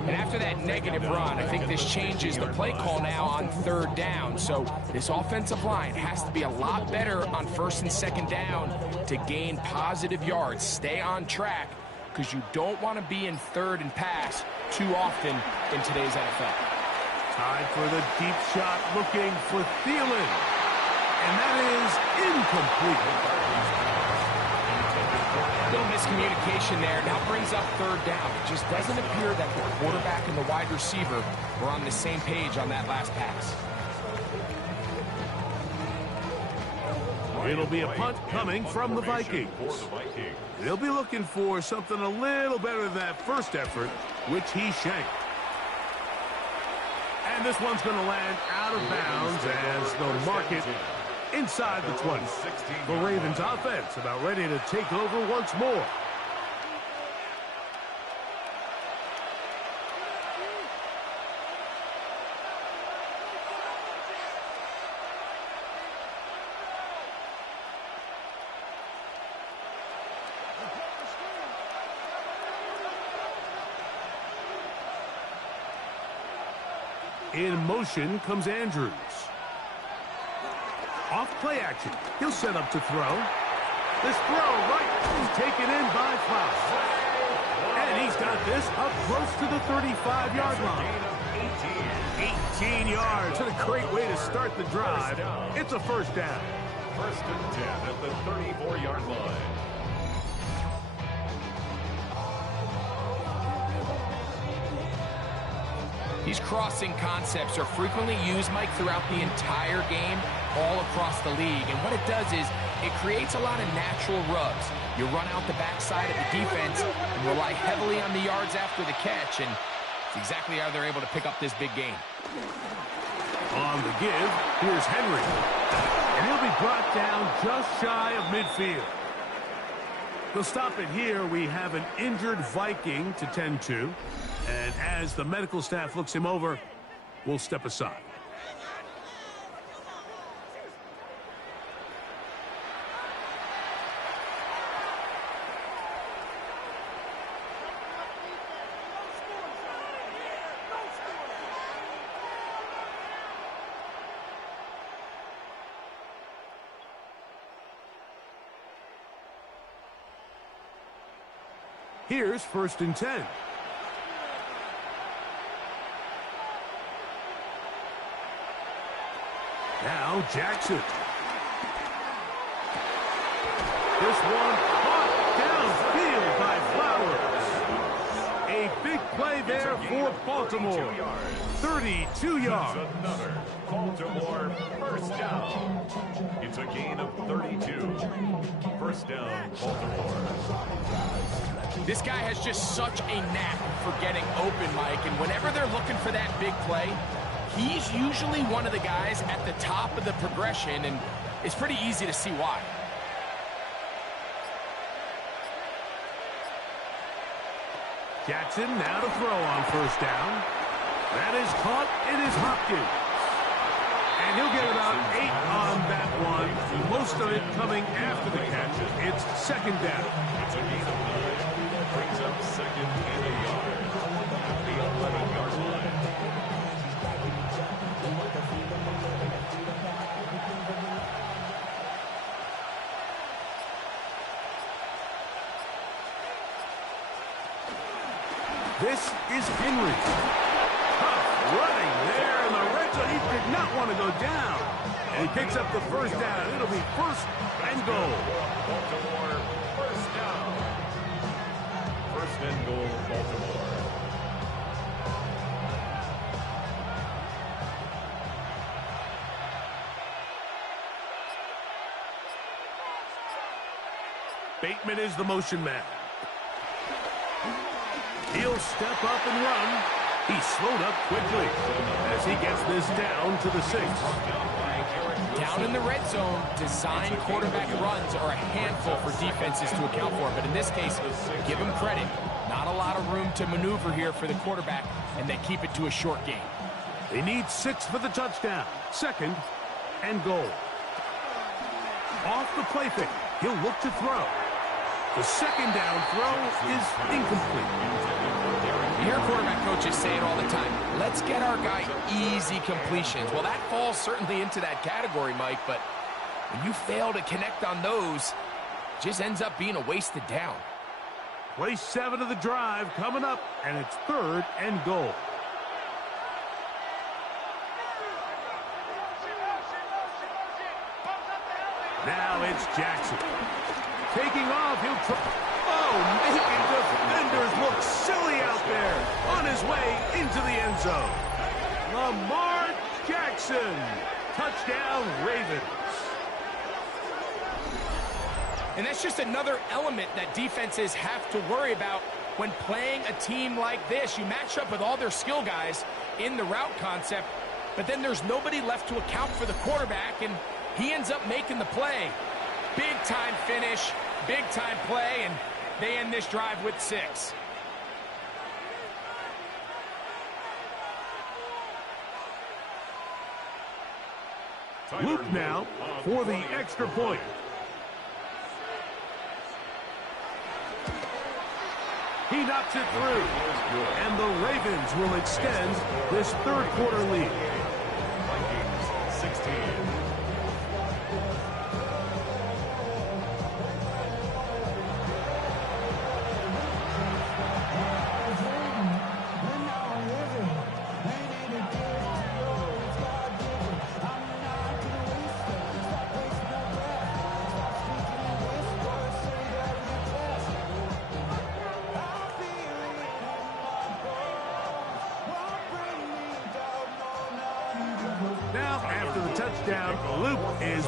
And after that negative run, I think this changes the play call now on 3rd down. So this offensive line has to be a lot better on 1st and 2nd down to gain positive yards. Stay on track, because you don't want to be in 3rd and pass too often in today's NFL. Time for the deep shot, looking for Thielen. And that is incomplete. No miscommunication there. Now brings up 3rd down. It just doesn't appear that the quarterback and the wide receiver were on the same page on that last pass. It'll be a punt coming from the Vikings. They'll be looking for something a little better than that first effort, which he shanked. And this one's going to land out of bounds as they'll mark it inside the 20. The Ravens offense about ready to take over once more. In motion comes Andrews. Off play action. He'll set up to throw. This throw right is taken in by Flower. And he's got this up close to the 35-yard line. 18 yards. And a great way to start the drive. It's a first down. First and 10 at the 34-yard line. These crossing concepts are frequently used, Mike, throughout the entire game, all across the league. And what it does is it creates a lot of natural rubs. You run out the backside of the defense and rely heavily on the yards after the catch, and it's exactly how they're able to pick up this big game. On the give, here's Henry. And he'll be brought down just shy of midfield. We'll stop it here. We have an injured Viking to tend to. And as the medical staff looks him over, we'll step aside. Here's first and 10. Now Jackson. This one caught downfield by Flowers. A big play there for Baltimore. 32 yards. Another Baltimore first down. It's a gain of 32. First down, Baltimore. This guy has just such a knack for getting open, Mike, and whenever they're looking for that big play, he's usually one of the guys at the top of the progression, and it's pretty easy to see why. Jackson now to throw on first down. That is caught. It is Hopkins. And he'll get about 8 on that one. Most of it coming after the catch. It's second down. It's a gain of 9. Brings up second and a yard. At the 11-yard line. This is Henry. Tough running there in the red zone. He did not want to go down. And he picks up the first down. It'll be first and goal. Baltimore first down. First and goal, Baltimore. Bateman is the motion man. He'll step up and run. He slowed up quickly as he gets this down to the 6. Down in the red zone, design quarterback runs are a handful for defenses to account for. But in this case, give him credit. Not a lot of room to maneuver here for the quarterback, and they keep it to a short game. They need 6 for the touchdown. Second and goal. Off the play fake. He'll look to throw. The second down throw is incomplete. You hear quarterback coaches say it all the time. Let's get our guy easy completions. Well, that falls certainly into that category, Mike, but when you fail to connect on those, it just ends up being a wasted down. Play 7 of the drive coming up, and it's third and goal. Now it's Jackson. Taking off, he'll try. Oh, making defenders look silly out there. On his way into the end zone. Lamar Jackson. Touchdown, Ravens. And that's just another element that defenses have to worry about when playing a team like this. You match up with all their skill guys in the route concept, but then there's nobody left to account for the quarterback, and he ends up making the play. Big-time finish, big-time play, and they end this drive with 6. Luke now for the extra point. He knocks it through, and the Ravens will extend this third quarter lead. Vikings 16.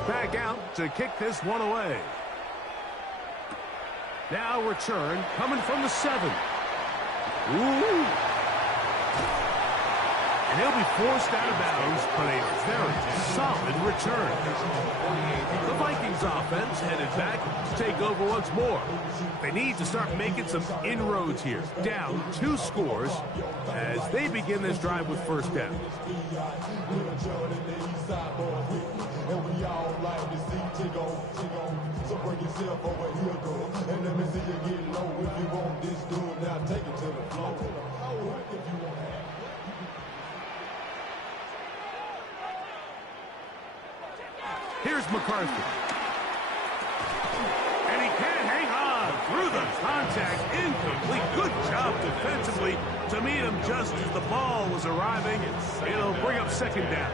back out to kick this one away. Now return coming from the 7. Ooh. And he'll be forced out of bounds, but a very solid return. The Vikings offense headed back to take over once more. They need to start making some inroads here. Down 2 scores as they begin this drive with first down. Here's McCarthy. And he can't hang on through the contact. Incomplete. Good job defensively to meet him just as the ball was arriving. It'll bring up second down.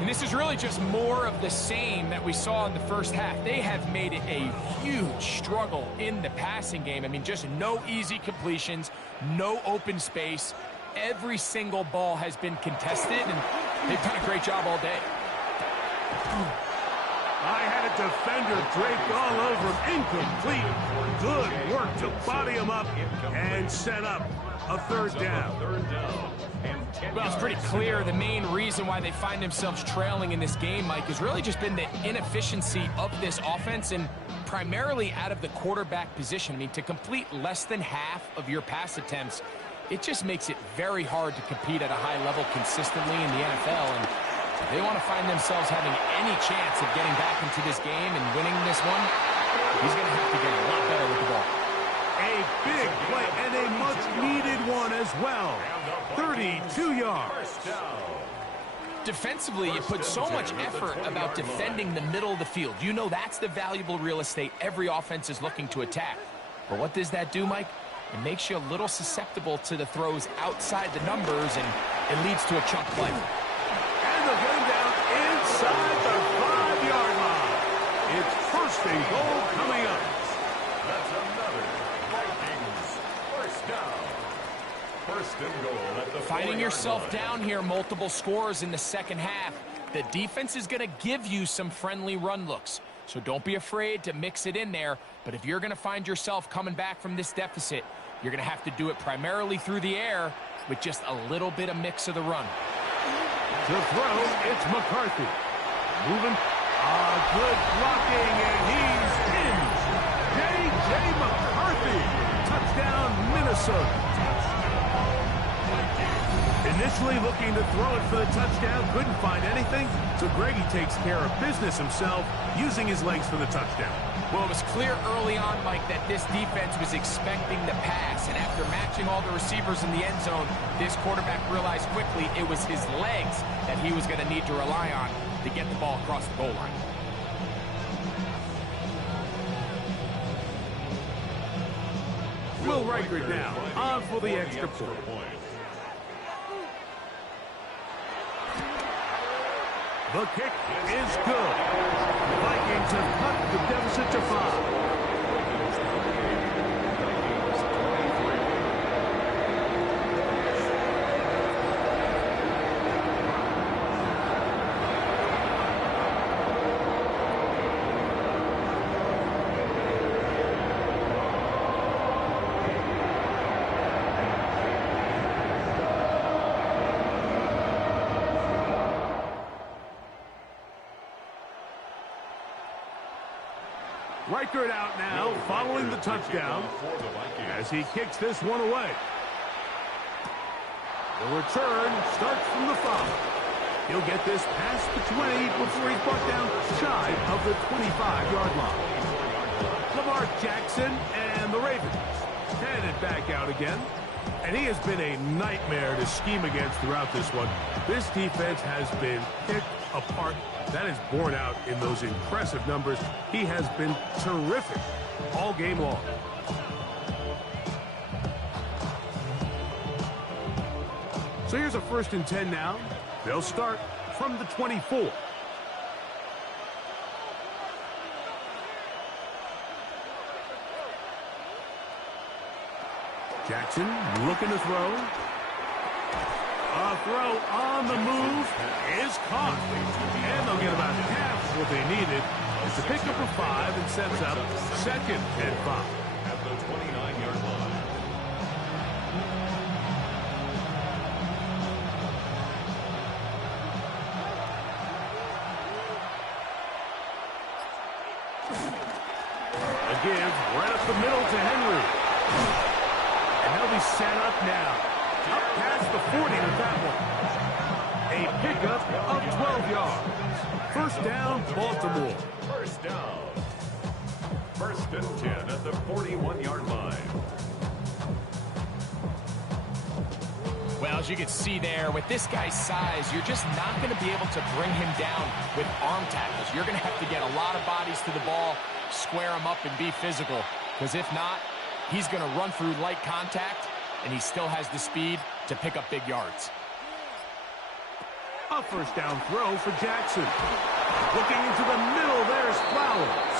And this is really just more of the same that we saw in the first half. They have made it a huge struggle in the passing game. I mean, just no easy completions, no open space. Every single ball has been contested, and they've done a great job all day. I had a defender draped all over him. Incomplete. Good work to body him up and set up a third down. Well, it's pretty clear the main reason why they find themselves trailing in this game, Mike, has really just been the inefficiency of this offense and primarily out of the quarterback position. I mean, to complete less than half of your pass attempts, it just makes it very hard to compete at a high level consistently in the NFL. And if they want to find themselves having any chance of getting back into this game and winning this one, he's going to have to get a lot better with the ball. A big play and a much-needed one as well. 32 yards. Defensively, you put so much effort about defending the middle of the field. You know that's the valuable real estate every offense is looking to attack. But what does that do, Mike? It makes you a little susceptible to the throws outside the numbers, and it leads to a chunk play. And they'll get him down inside the 5-yard line. It's first and goal coming up. That's another Vikings first down. First and goal at the Finding yourself line. down here, multiple scores in the second half. The defense is going to give you some friendly run looks. So don't be afraid to mix it in there. But if you're going to find yourself coming back from this deficit, you're going to have to do it primarily through the air with just a little bit of mix of the run. To throw, it's McCarthy. Moving. Good blocking, and he's in. J.J. McCarthy. Touchdown, Minnesota. Initially looking to throw it for the touchdown, couldn't find anything, so Greggy takes care of business himself, using his legs for the touchdown. Well, it was clear early on, Mike, that this defense was expecting the pass, and after matching all the receivers in the end zone, this quarterback realized quickly it was his legs that he was going to need to rely on to get the ball across the goal line. Will Reichert now on for the extra point. The kick is good. The Vikings have cut the deficit to 5. Reichert out now, following the touchdown, as he kicks this one away. The return starts from the 5. He'll get this past the 20 before he's brought down shy of the 25-yard line. Lamar Jackson and the Ravens headed back out again. And he has been a nightmare to scheme against throughout this one. This defense has been picked apart. That is borne out in those impressive numbers. He has been terrific all game long. So here's a 1st and 10 now. They'll start from the 24. Jackson looking to throw. A throw on the move is caught. And they'll get about half what they needed. It's a pickup of 5 and sets up 2nd and 5. At the 29-yard line. A give right up the middle to Henry. And he'll be set up now. Up past the 40 with that one. A pickup of 12 yards. First down, Baltimore. First down. First and 10 at the 41-yard line. Well, as you can see there, with this guy's size, you're just not going to be able to bring him down with arm tackles. You're going to have to get a lot of bodies to the ball, square him up, and be physical. Because if not, he's going to run through light contact, and he still has the speed to pick up big yards. A first down throw for Jackson. Looking into the middle, there's Flowers.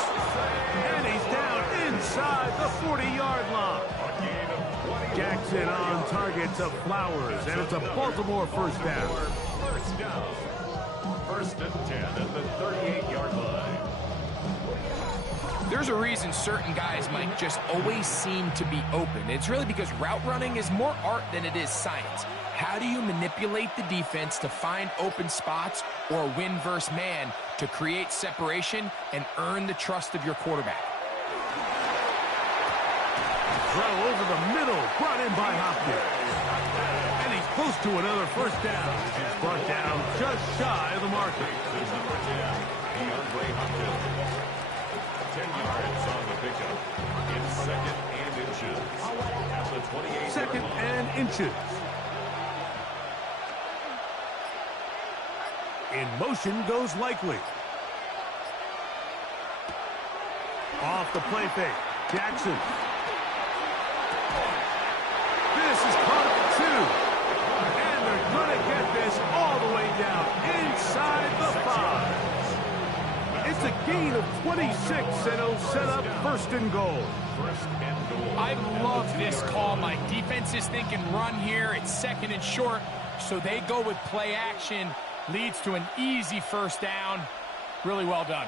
And he's down inside the 40-yard line. Jackson on target to Flowers, and it's a Baltimore first down. First down. First and 10 at the 38-yard line. There's a reason certain guys might just always seem to be open. It's really because route running is more art than it is science. How do you manipulate the defense to find open spots or win versus man to create separation and earn the trust of your quarterback? Throw over the middle, brought in by Hopkins. And he's close to another first down. He's brought down just shy of the marker. 10 yards on the pickup. In second and inches. At the 28. Second and inches. In motion goes Likely. Off the play fake. Jackson. This is caught at the 2. And they're going to get this all the way down inside the 5. It's a gain of 26, and it'll set up first and goal. I love this call. My defense is thinking run here. It's second and short, so they go with play action. Leads to an easy first down. Really well done.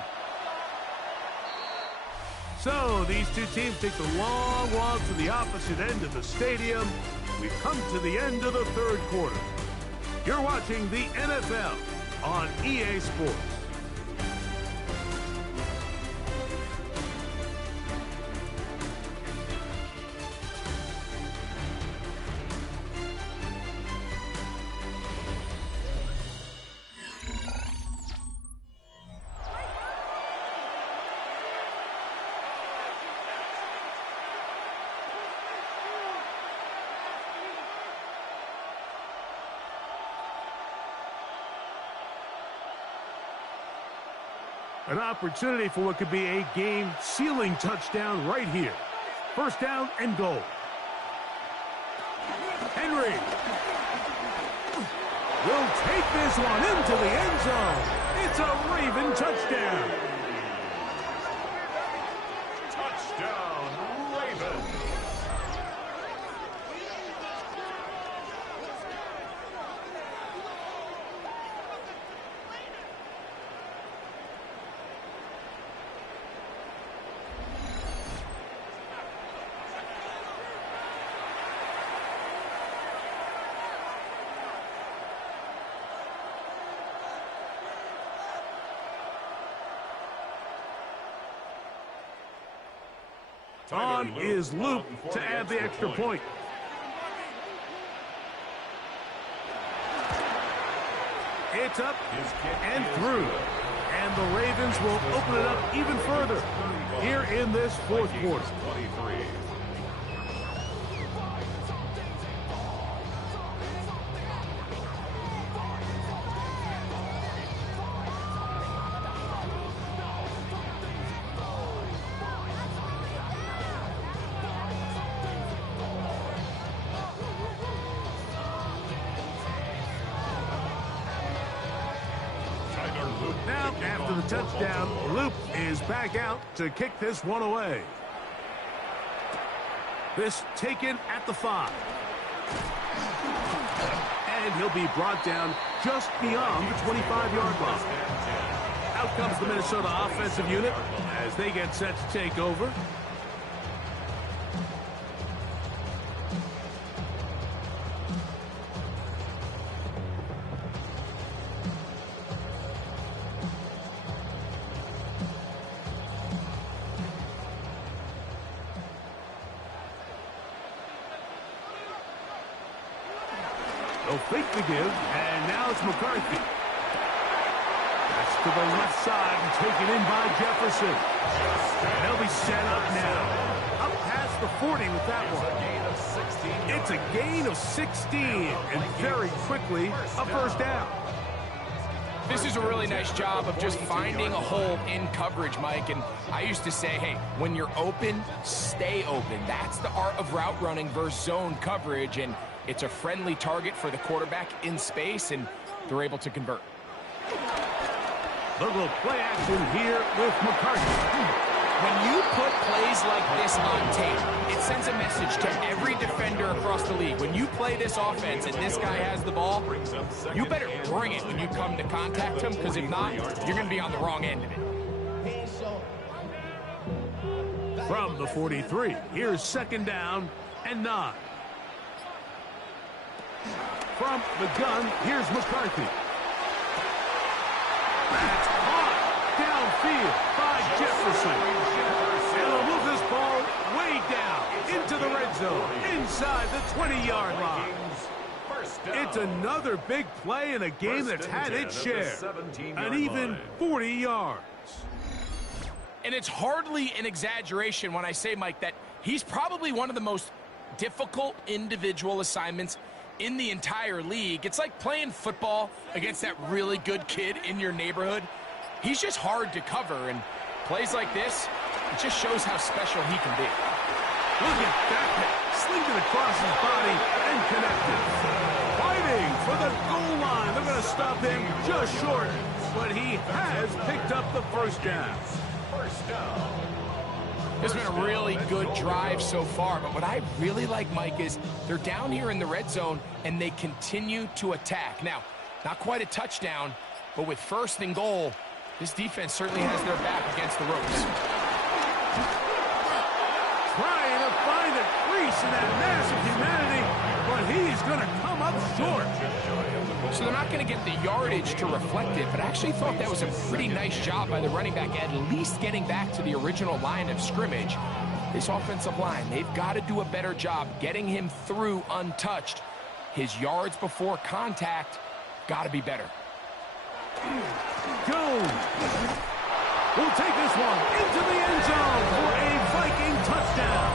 So these two teams take the long walk to the opposite end of the stadium. We've come to the end of the third quarter. You're watching the NFL on EA Sports. An opportunity for what could be a game-sealing touchdown right here. First down and goal. Henry will take this one into the end zone. It's a Raven touchdown. Touchdown, Ravens. On is Luke to add the extra point. It's up and through. And the Ravens will open it up even further here in this fourth quarter. 23. Now, after the touchdown, Luke is back out to kick this one away. This taken at the 5. And he'll be brought down just beyond the 25-yard line. Out comes the Minnesota offensive unit as they get set to take over. They'll fake the give, and now it's McCarthy. That's to the left side and taken in by Jefferson. And they'll be set up now. Up past the 40 with that one. It's a gain of 16, and very quickly, a first down. This is a really nice job of just finding a hole in coverage, Mike. And I used to say, hey, when you're open, stay open. That's the art of route running versus zone coverage. And it's a friendly target for the quarterback in space, and they're able to convert. A little play action here with McCarthy. When you put plays like this on tape, it sends a message to every defender across the league. When you play this offense and this guy has the ball, you better bring it when you come to contact him, because if not, you're going to be on the wrong end of it. From the 43, here's second down and 9. From the gun, here's McCarthy. That's caught downfield by Jefferson. And they'll move this ball way down into the red zone, inside the 20-yard line. It's another big play in a game that's had its share. An even 40 yards. And it's hardly an exaggeration when I say, Mike, that he's probably one of the most difficult individual assignments in the entire league. It's like playing football against that really good kid in your neighborhood. He's just hard to cover, and plays like this, it just shows how special he can be. Look at that. Slinged it across his body and connected. Fighting for the goal line. They're going to stop him just short, but he has picked up the first down. It's been a really good drive so far, but what I really like, Mike, is they're down here in the red zone, and they continue to attack. Now, not quite a touchdown, but with first and goal, this defense certainly has their back against the ropes. Trying to find a crease in that mass of humanity, but he's going to come up short. So they're not going to get the yardage to reflect it, but I actually thought that was a pretty nice job by the running back, at least getting back to the original line of scrimmage. This offensive line, they've got to do a better job getting him through untouched. His yards before contact got to be better. Jones will take this one into the end zone for a Viking touchdown.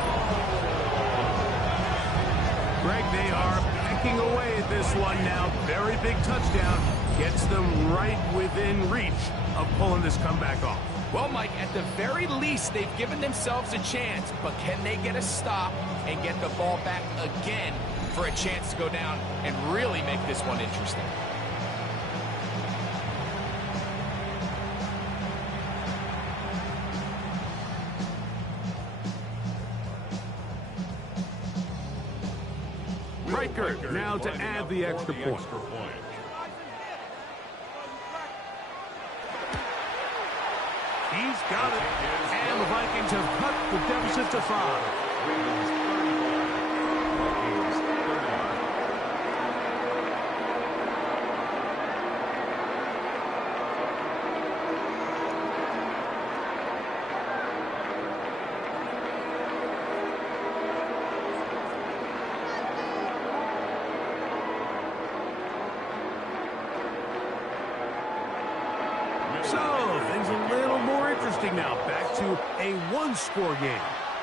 Greg, they are backing away at this one now. Very big touchdown. Gets them right within reach of pulling this comeback off. Well, Mike, at the very least, they've given themselves a chance, but can they get a stop and get the ball back again for a chance to go down and really make this one interesting? Riker now to add the extra point. He's got it. And the Vikings have cut the deficit to 5. So, things a little more interesting now. Back to a one-score game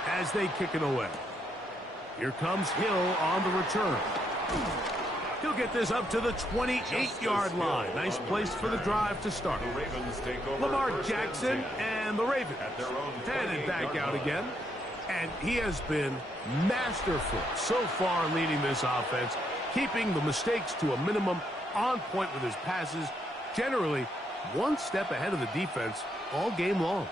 as they kick it away. Here comes Hill on the return. He'll get this up to the 28-yard line. Nice place for the drive to start. Lamar Jackson and the Ravens headed back out again. And he has been masterful so far in leading this offense, keeping the mistakes to a minimum, on point with his passes, generally one step ahead of the defense all game long.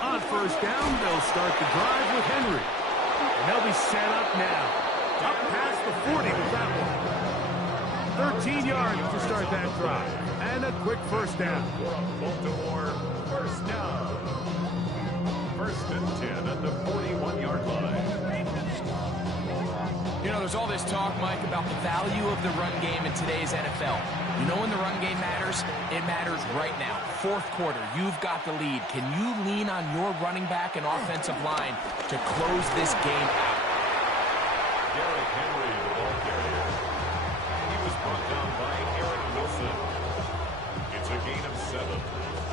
On first down. They'll start the drive with Henry. And they'll be set up now. Up past the 40 with that one. 13 yards to start that drive. And a quick first down. Baltimore, first down. First and 10 at the 41-yard line. You know, there's all this talk, Mike, about the value of the run game in today's NFL. You know when the run game matters? It matters right now. Fourth quarter, you've got the lead. Can you lean on your running back and offensive line to close this game out? Derrick Henry, the ball carrier. He was brought down by Eric Wilson. It's a gain of 7.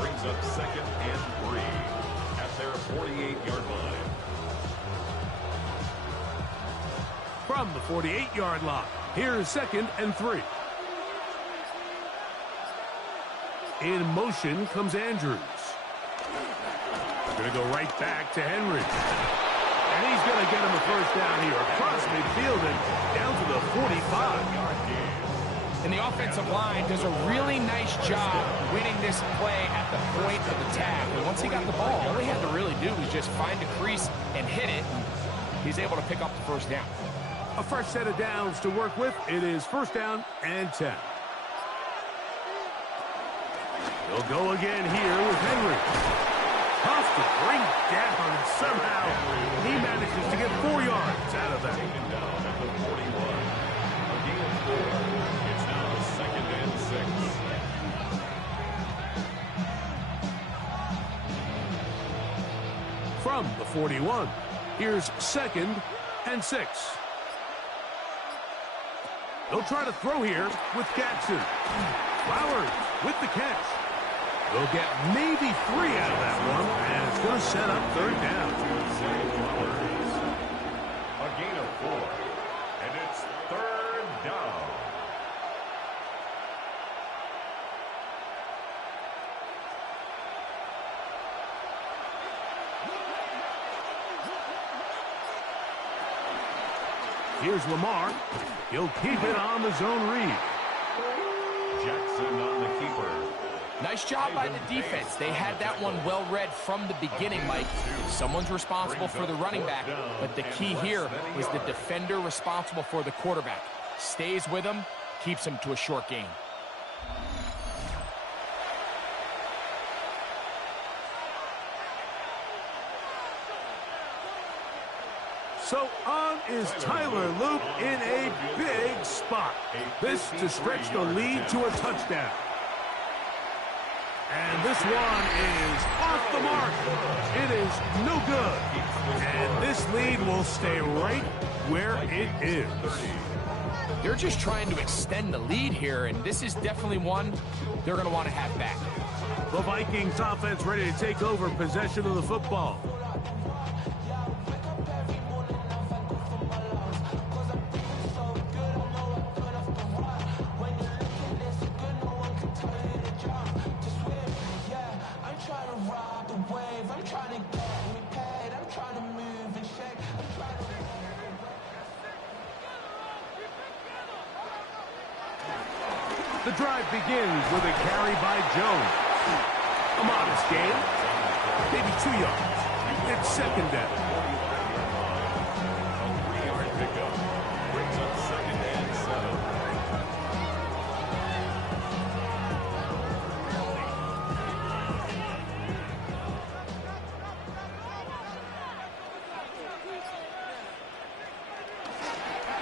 Brings up second and 3 at their 48-yard line. From the 48-yard line, here's second and 3. In motion comes Andrews. Going to go right back to Henry. And he's going to get him a first down here across midfield and down to the 45-yard gain. And the offensive line does a really nice job winning this play at the point of attack. And once he got the ball, all he had to really do was just find a crease and hit it. And he's able to pick up the first down. A fresh set of downs to work with. It is first down and 10. They'll go again here with Henry. Tough to bring down, and somehow he manages to get 4 yards out of that. Taken down at the 41. A gain of 4. It's now second and 6. From the 41, here's second and 6. They'll try to throw here with Jackson. Flowers with the catch. They'll get maybe 3 out of that one, and it's going to set up third down. A gain of 4, and it's third down. Here's Lamar. He'll keep it on the zone read. Jackson on the keeper. Nice job by the defense. They had that one well read from the beginning, Mike. Someone's responsible for the running back, but the key here was the defender responsible for the quarterback. Stays with him, keeps him to a short gain. So on is Tyler Loop in a big spot. This to stretch the lead to a touchdown. And this one is off the mark. It is no good. And this lead will stay right where it is. They're just trying to extend the lead here, and this is definitely one they're going to want to have back. The Vikings offense ready to take over possession of the football. The drive begins with a carry by Jones. A modest gain, maybe 2 yards. It's second down. A 3-yard pickup brings up second and 7.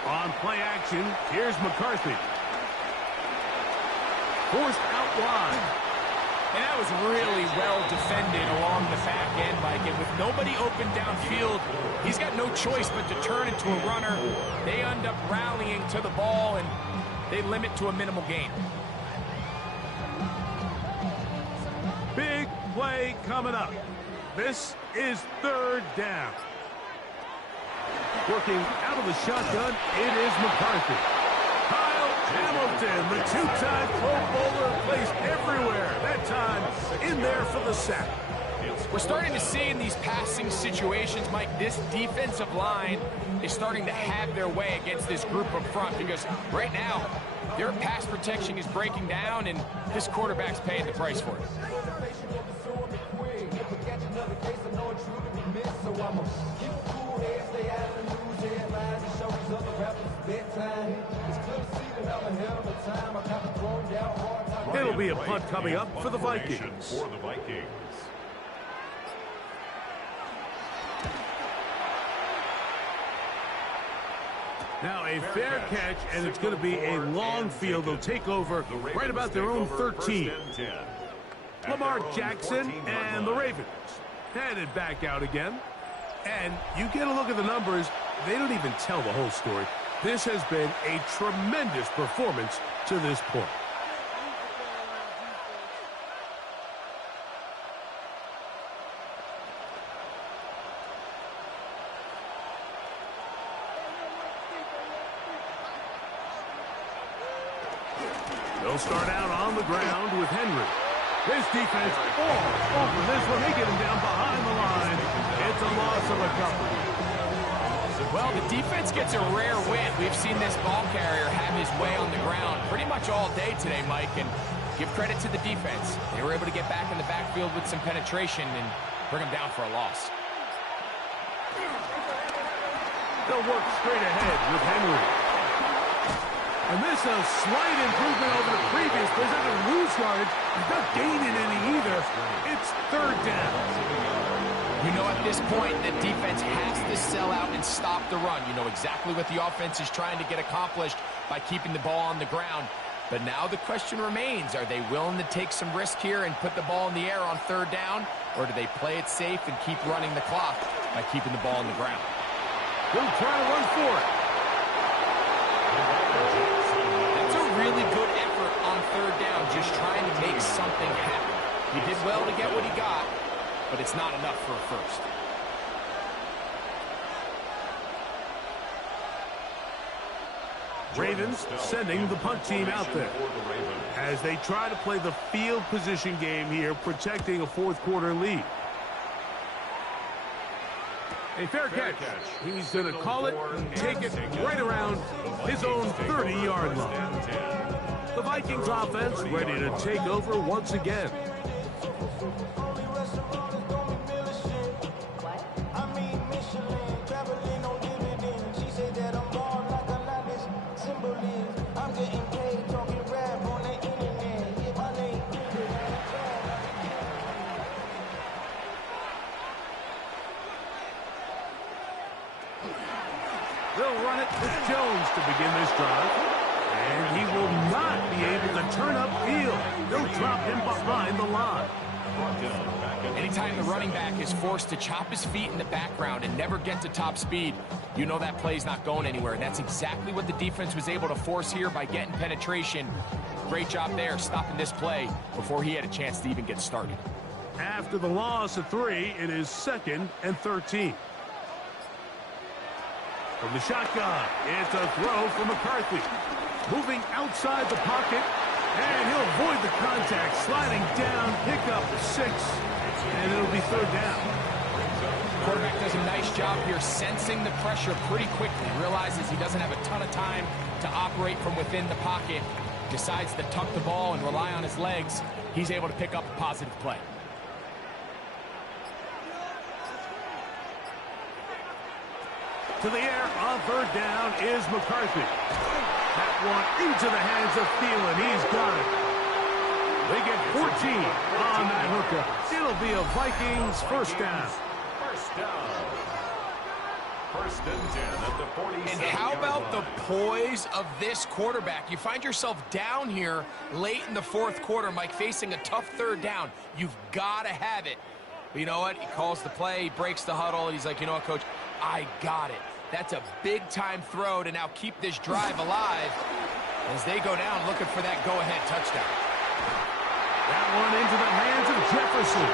On play action, here's McCarthy. Forced out wide. And that was really well defended along the back end, Mike. And with nobody open downfield, he's got no choice but to turn into a runner. They end up rallying to the ball, and they limit to a minimal gain. Big play coming up. This is third down. Working out of the shotgun, it is McCarthy. Hamilton, the two-time Pro Bowler, placed everywhere. That time, in there for the sack. We're starting to see in these passing situations, Mike, this defensive line is starting to have their way against this group up front, because right now, their pass protection is breaking down, and this quarterback's paying the price for it. It'll be a punt coming up for the Vikings. For the Vikings. Now a fair catch, and it's going to be a long field. They'll take over right about their own 13. Lamar Jackson and the Ravens headed back out again. And you get a look at the numbers, they don't even tell the whole story. This has been a tremendous performance to this point. They'll start out on the ground with Henry. His defense all over this one. They get him down behind the line. It's a loss of a couple. Well, the defense gets a rare win. We've seen this ball carrier have his way on the ground pretty much all day today, Mike, and give credit to the defense. They were able to get back in the backfield with some penetration and bring him down for a loss. They'll work straight ahead with Henry. And this is a slight improvement over the previous play. They're going to lose yardage. He's not gaining any either. It's third down. You know, at this point, the defense has to sell out and stop the run. You know exactly what the offense is trying to get accomplished by keeping the ball on the ground. But now the question remains, are they willing to take some risk here and put the ball in the air on third down? Or do they play it safe and keep running the clock by keeping the ball on the ground? They'll try to run for it. That's a really good effort on third down, just trying to make something happen. He did well to get what he got, but it's not enough for a first. Ravens sending the punt team out there as they try to play the field position game here, protecting a fourth quarter lead. A fair catch. He's going to call it and take it right around his own 30-yard line. The Vikings offense ready to take over once again. They'll run it with Jones to begin this drive. And he will not be able to turn upfield. They'll drop him behind the line. Anytime the running back is forced to chop his feet in the background and never get to top speed, you know that play's not going anywhere. And that's exactly what the defense was able to force here by getting penetration. Great job there, stopping this play before he had a chance to even get started. After the loss of 3, it is 2nd and 13. From the shotgun, it's a throw from McCarthy. Moving outside the pocket, and he'll avoid the contact. Sliding down, pick up the 6, and it'll be third down. Quarterback does a nice job here sensing the pressure pretty quickly. Realizes he doesn't have a ton of time to operate from within the pocket. Decides to tuck the ball and rely on his legs. He's able to pick up a positive play. To the air on third down is McCarthy. That one into the hands of Thielen. He's got it. They get 14 on that hookup. It'll be a Vikings first down. First down. First and 10 at the 47. And how about the poise of this quarterback? You find yourself down here late in the fourth quarter, Mike, facing a tough third down. You've got to have it. But you know what? He calls the play, he breaks the huddle, and he's like, you know what, Coach? I got it. That's a big-time throw to now keep this drive alive as they go down looking for that go-ahead touchdown. That one into the hands of Jefferson.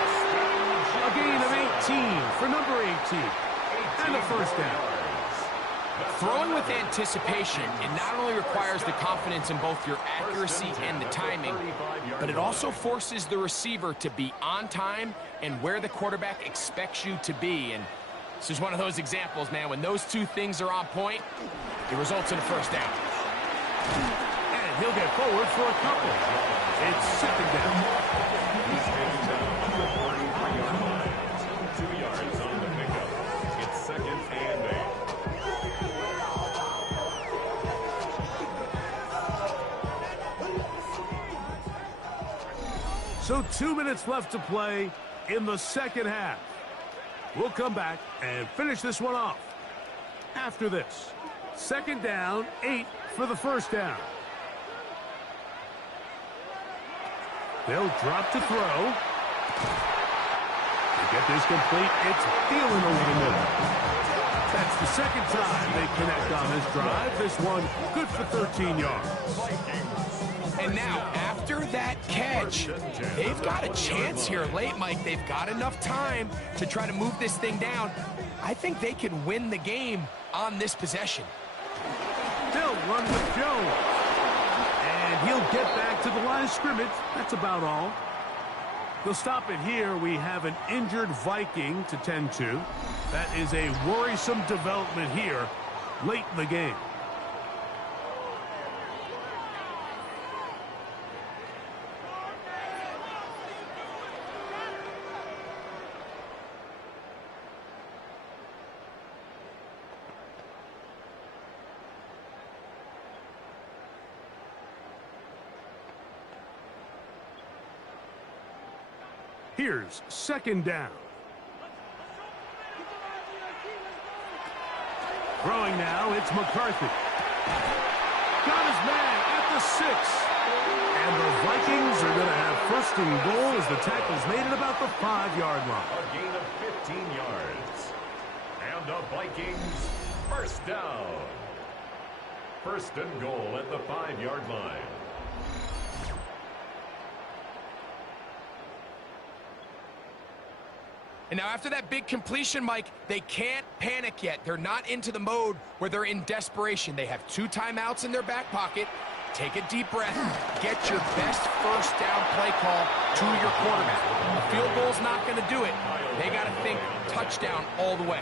A gain of 18 for number 18. And a first down. Throwing with anticipation, it not only requires the confidence in both your accuracy and the timing, but it also forces the receiver to be on time and where the quarterback expects you to be. And this is one of those examples, man. When those two things are on point, it results in a first down. And he'll get forward for a couple. It's second down. He's taken down at the 43-yard line. 2 yards on the pickup. So 2 minutes left to play in the second half. We'll come back and finish this one off. After this, second down, 8 for the first down. They'll drop to throw. To get this complete, it's Thielen over the middle. That's the second time they connect on this drive. This one good for 13 yards. And now, after that catch, they've got a chance here late, Mike. They've got enough time to try to move this thing down. I think they can win the game on this possession. They'll run with Jones. And he'll get back to the line of scrimmage. That's about all. They'll stop it here. We have an injured Viking to tend to. That is a worrisome development here late in the game. Here's second down. Throwing now, it's McCarthy. Got his man at the 6. And the Vikings are going to have first and goal as the tackle's made at about the 5-yard line. A gain of 15 yards. And the Vikings first down. First and goal at the 5-yard line. And now after that big completion, Mike, they can't panic yet. They're not into the mode where they're in desperation. They have 2 timeouts in their back pocket. Take a deep breath. Get your best first down play call to your quarterback. A field goal's not going to do it. They got to think touchdown all the way.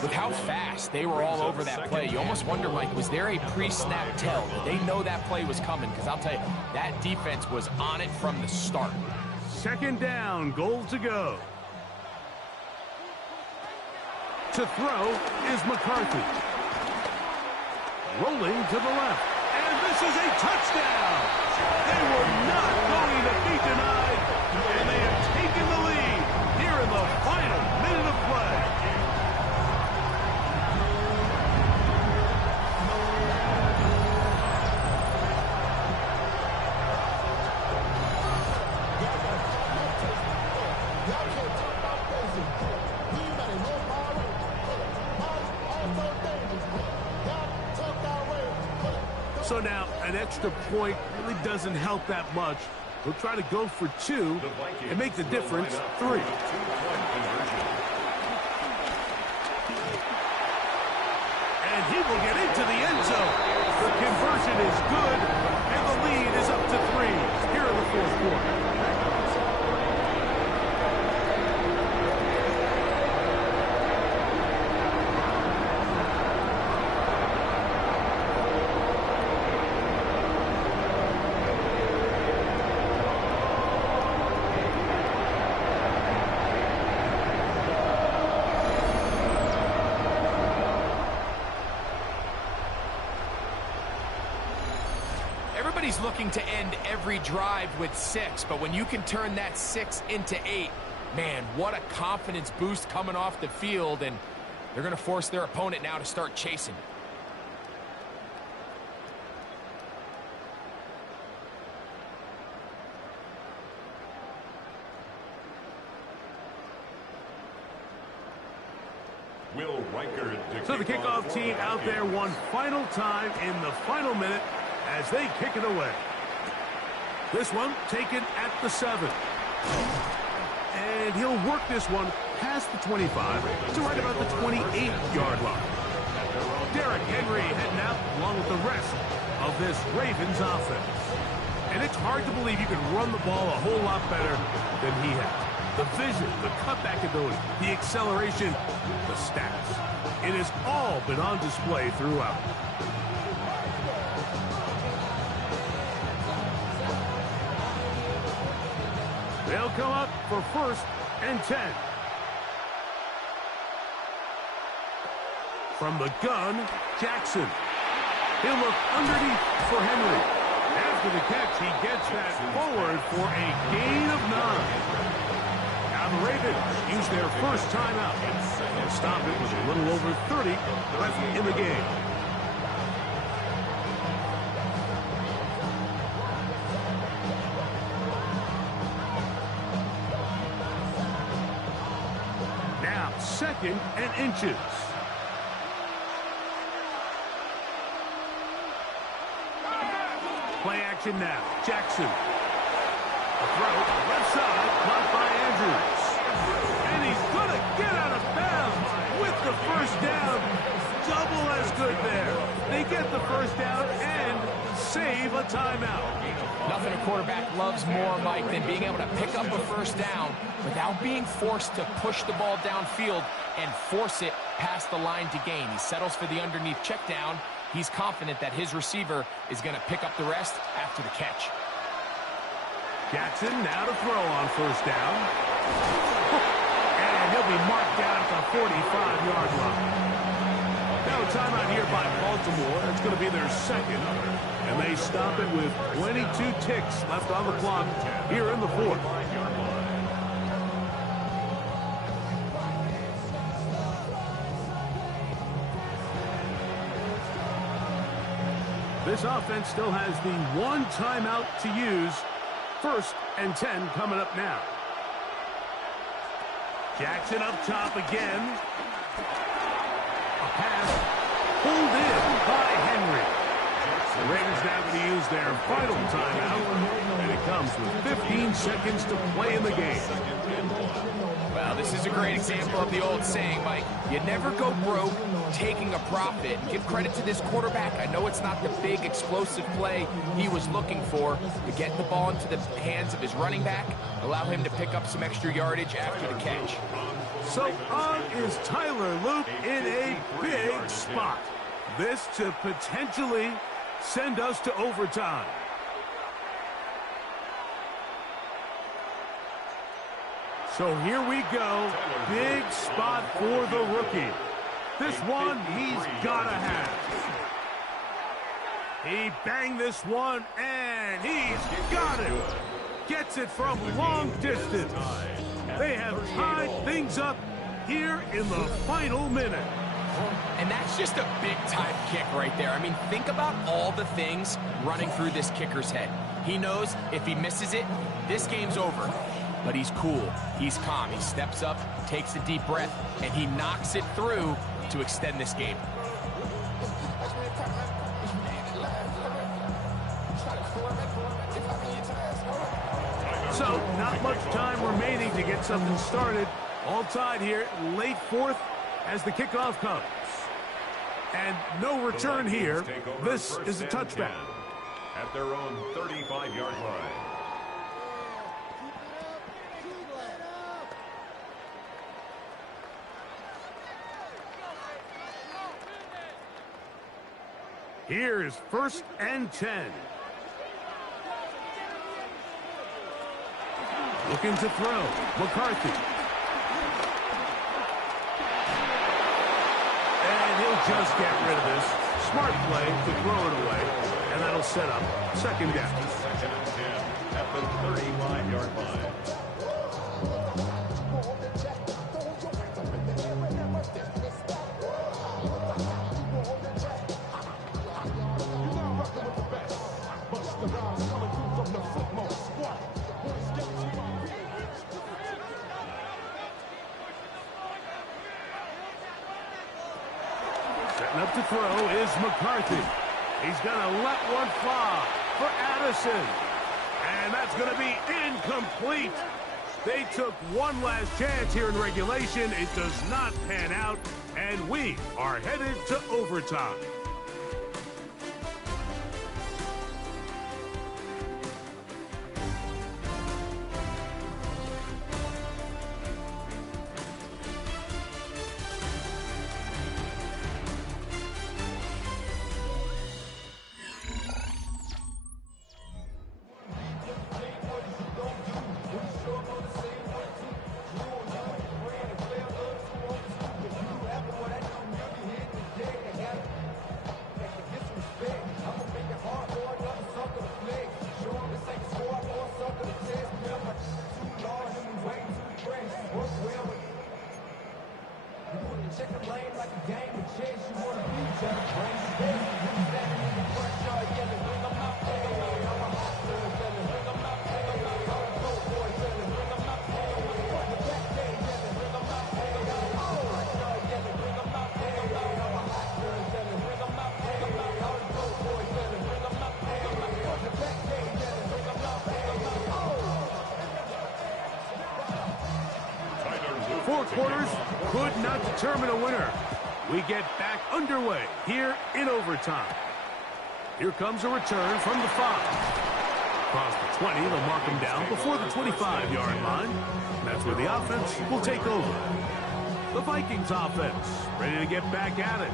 With how fast they were all over that play, you almost wonder, Mike, was there a pre-snap tell? Did they know that play was coming? Because I'll tell you, that defense was on it from the start. Second down, goal to go. To throw is McCarthy. Rolling to the left. And this is a touchdown. They were not going to be denied. And they have taken the lead here in the final minute of play. So now an extra point really doesn't help that much. We'll try to go for 2 and make the difference 3. And he will get into the end zone. The conversion is good, and the lead is up to 3 here in the fourth quarter. Everybody's looking to end every drive with 6, but when you can turn that 6 into 8, man, what a confidence boost coming off the field, and they're going to force their opponent now to start chasing. So the kickoff team out there one final time in the final minute as they kick it away. This one taken at the 7. And he'll work this one past the 25 to right about the 28-yard line. Derrick Henry heading out along with the rest of this Ravens offense. And it's hard to believe you can run the ball a whole lot better than he has. The vision, the cutback ability, the acceleration, the stats. It has all been on display throughout. They'll come up for first and 10. From the gun, Jackson. He'll look underneath for Henry. After the catch, he gets that forward for a gain of 9. Now the Ravens use their first timeout. They'll stop it with a little over 30 left in the game. Now 2nd and inches. Play action now. Jackson. A throw, left side, caught by Andrews. And he's going to get out of bounds with the first down. Double as good there. They get the first down and save a timeout. Nothing a quarterback loves more, Mike, than being able to pick up a first down without being forced to push the ball downfield and force it past the line to gain. He settles for the underneath check down. He's confident that his receiver is going to pick up the rest after the catch. Jackson now to throw on first down. And he'll be marked down at the 45-yard line. Now a timeout here by Baltimore. It's going to be their second. And they stop it with 22 ticks left on the clock here in the fourth. This offense still has the one timeout to use. 1st and 10 coming up now. Jackson up top again. A pass pulled in by Henry. The Ravens now going to use their final timeout, and it comes with 15 seconds to play in the game. Well, this is a great example of the old saying, Mike. You never go broke taking a profit. Give credit to this quarterback. I know it's not the big explosive play he was looking for, but get the ball into the hands of his running back, allow him to pick up some extra yardage after the catch. So on is Tyler Luke in a big spot. This to potentially send us to overtime. So here we go. Big spot for the rookie. This one he's got to have. He banged this one, and he's got it. Gets it from long distance. They have tied things up here in the final minute. And that's just a big-time kick right there. I mean, think about all the things running through this kicker's head. He knows if he misses it, this game's over. But he's cool. He's calm. He steps up, takes a deep breath, and he knocks it through to extend this game. So, not much time remaining to get something started. All tied here, late fourth as the kickoff comes. And no return here. This is a touchback. At their own 35-yard line. Here is 1st and 10. Looking to throw. McCarthy. And he'll just get rid of this. Smart play to throw it away. And that'll set up 2nd down. 2nd and 10 at the 35-yard line. Setting up to throw is McCarthy. He's going to let one fly for Addison. And that's going to be incomplete. They took one last chance here in regulation. It does not pan out, and we are headed to overtime. 4 quarters could not determine a winner. We get back underway here in overtime. Here comes a return from the 5. Across the 20, they'll mark him down before the 25-yard line. And that's where the offense will take over. The Vikings offense ready to get back at it.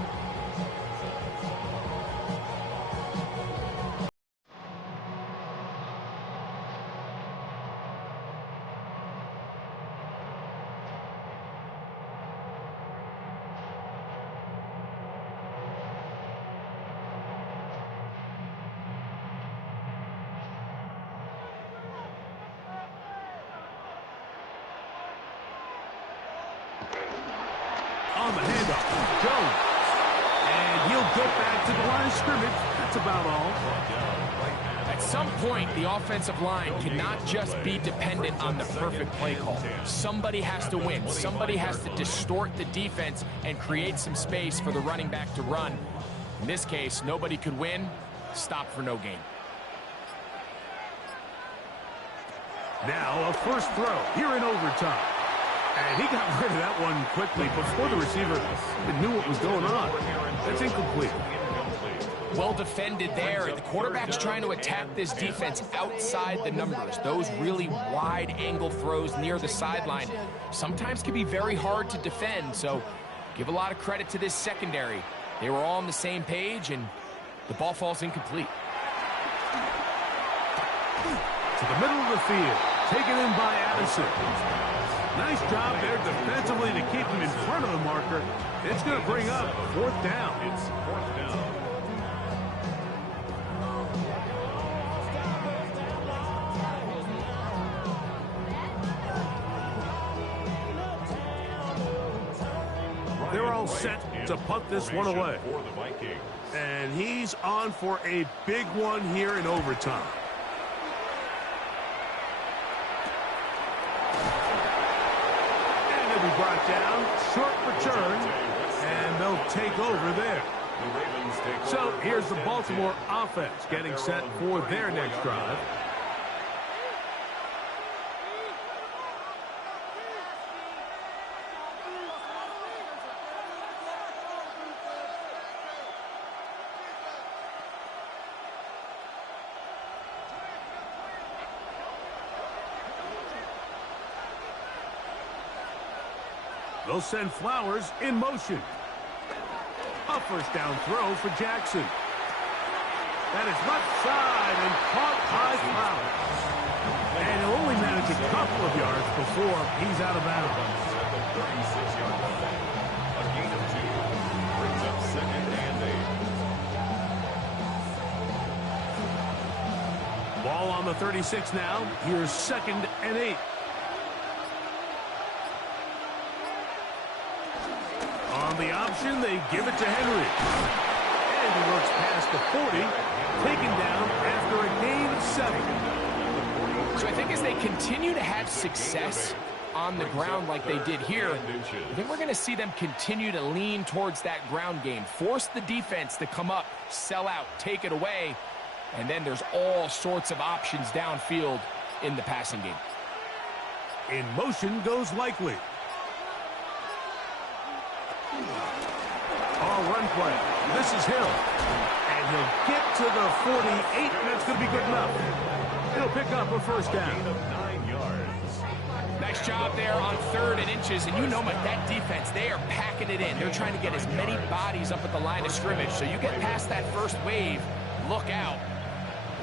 On the handoff, Jones. And he'll get back to the line of scrimmage. That's about all. At some point, the offensive line cannot just be dependent on the perfect play call. Somebody has to win. Somebody has to distort the defense and create some space for the running back to run. In this case, nobody could win. Stop for no gain. Now a first throw here in overtime. And he got rid of that one quickly before the receiver even knew what was going on. That's incomplete. Well defended there. The quarterback's trying to attack this defense outside the numbers. Those really wide angle throws near the sideline sometimes can be very hard to defend. So give a lot of credit to this secondary. They were all on the same page, and the ball falls incomplete. To the middle of the field. Taken in by Addison. Nice job there defensively to keep him in front of the marker. It's going to bring up 4th down. It's 4th down. They're all set to punt this one away. For the Vikings. And he's on for a big one here in overtime. And he'll be brought down. Short return. And they'll take over there. So here's the Baltimore offense getting set for their next drive. They'll send Flowers in motion. A first down throw for Jackson. That is left side and caught by Flowers. And he'll only manage a couple of yards before he's out of bounds. At the 36-yard line. A gain of 2. Brings up 2nd and 8. Ball on the 36 now. Here's 2nd and 8. On the option, they give it to Henry. And he looks past the 40, taken down after a gain of 7. So I think as they continue to have success on the ground like they did here, I think we're going to see them continue to lean towards that ground game. Force the defense to come up, sell out, take it away, and then there's all sorts of options downfield in the passing game. In motion goes Likely. Run play. This is Hill. And he'll get to the 48, and that's going to be good enough. He'll pick up a first down. Gain of 9 yards. Nice job there on 3rd and inches. And you know what, that defense, they are packing it in. They're trying to get as many bodies up at the line of scrimmage. So you get past that first wave, look out.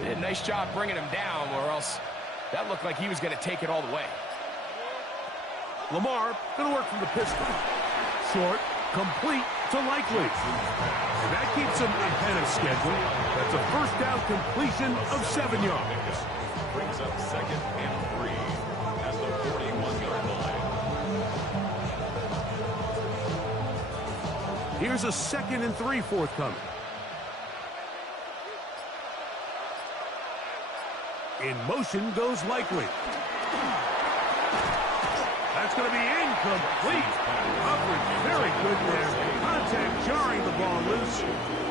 They did a nice job bringing him down, or else that looked like he was going to take it all the way. Lamar going to work from the pistol. Short. Complete to Likely. And that keeps him ahead of schedule. That's a first down completion of 7 yards. Brings up 2nd and 3 at the 41-yard line. Here's a 2nd and 3 forthcoming. In motion goes Likely. That's going to be incomplete. Coverage very good there. Contact jarring the ball loose.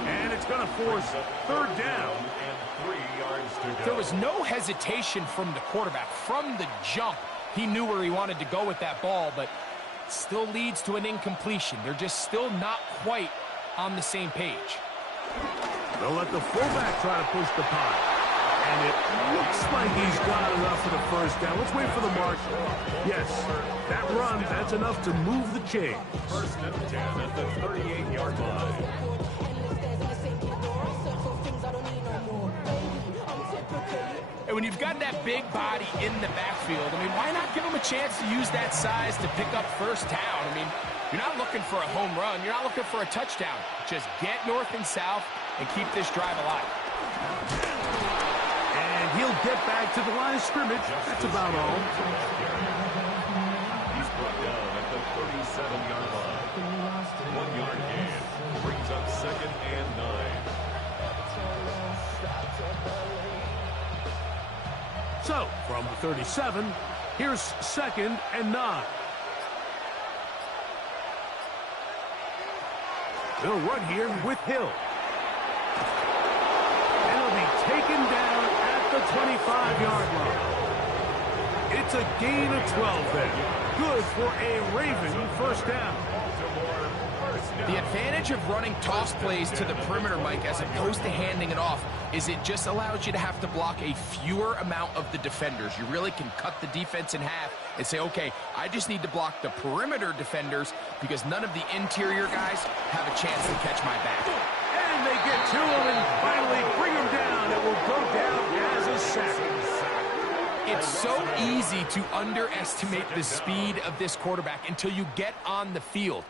And it's going to force 3rd down. And 3 yards to go. There was no hesitation from the quarterback. From the jump, he knew where he wanted to go with that ball, but still leads to an incompletion. They're just still not quite on the same page. They'll let the fullback try to push the punt. And it looks like he's got enough for the first down. Let's wait for the mark. Yes, that run, that's enough to move the chains. First and 10 at the 38-yard line. And when you've got that big body in the backfield, I mean, why not give him a chance to use that size to pick up first down? I mean, you're not looking for a home run. You're not looking for a touchdown. Just get north and south and keep this drive alive. And he'll get back to the line of scrimmage. That's about all. He's brought down at the 37-yard line. 1 yard gain. Brings up second and 9. So, from the 37, here's second and 9. They'll run here with Hill. And he'll be taken down at the 25-yard line. It's a gain of 12 there. Good for a Raven first down. The advantage of running toss plays to the perimeter, Mike, as opposed to handing it off, is it just allows you to have to block a fewer amount of the defenders. You really can cut the defense in half and say, okay, I just need to block the perimeter defenders because none of the interior guys have a chance to catch my back. And they get to him and finally bring him down. It will go down as a sack. It's so easy to underestimate the speed of this quarterback until you get on the field.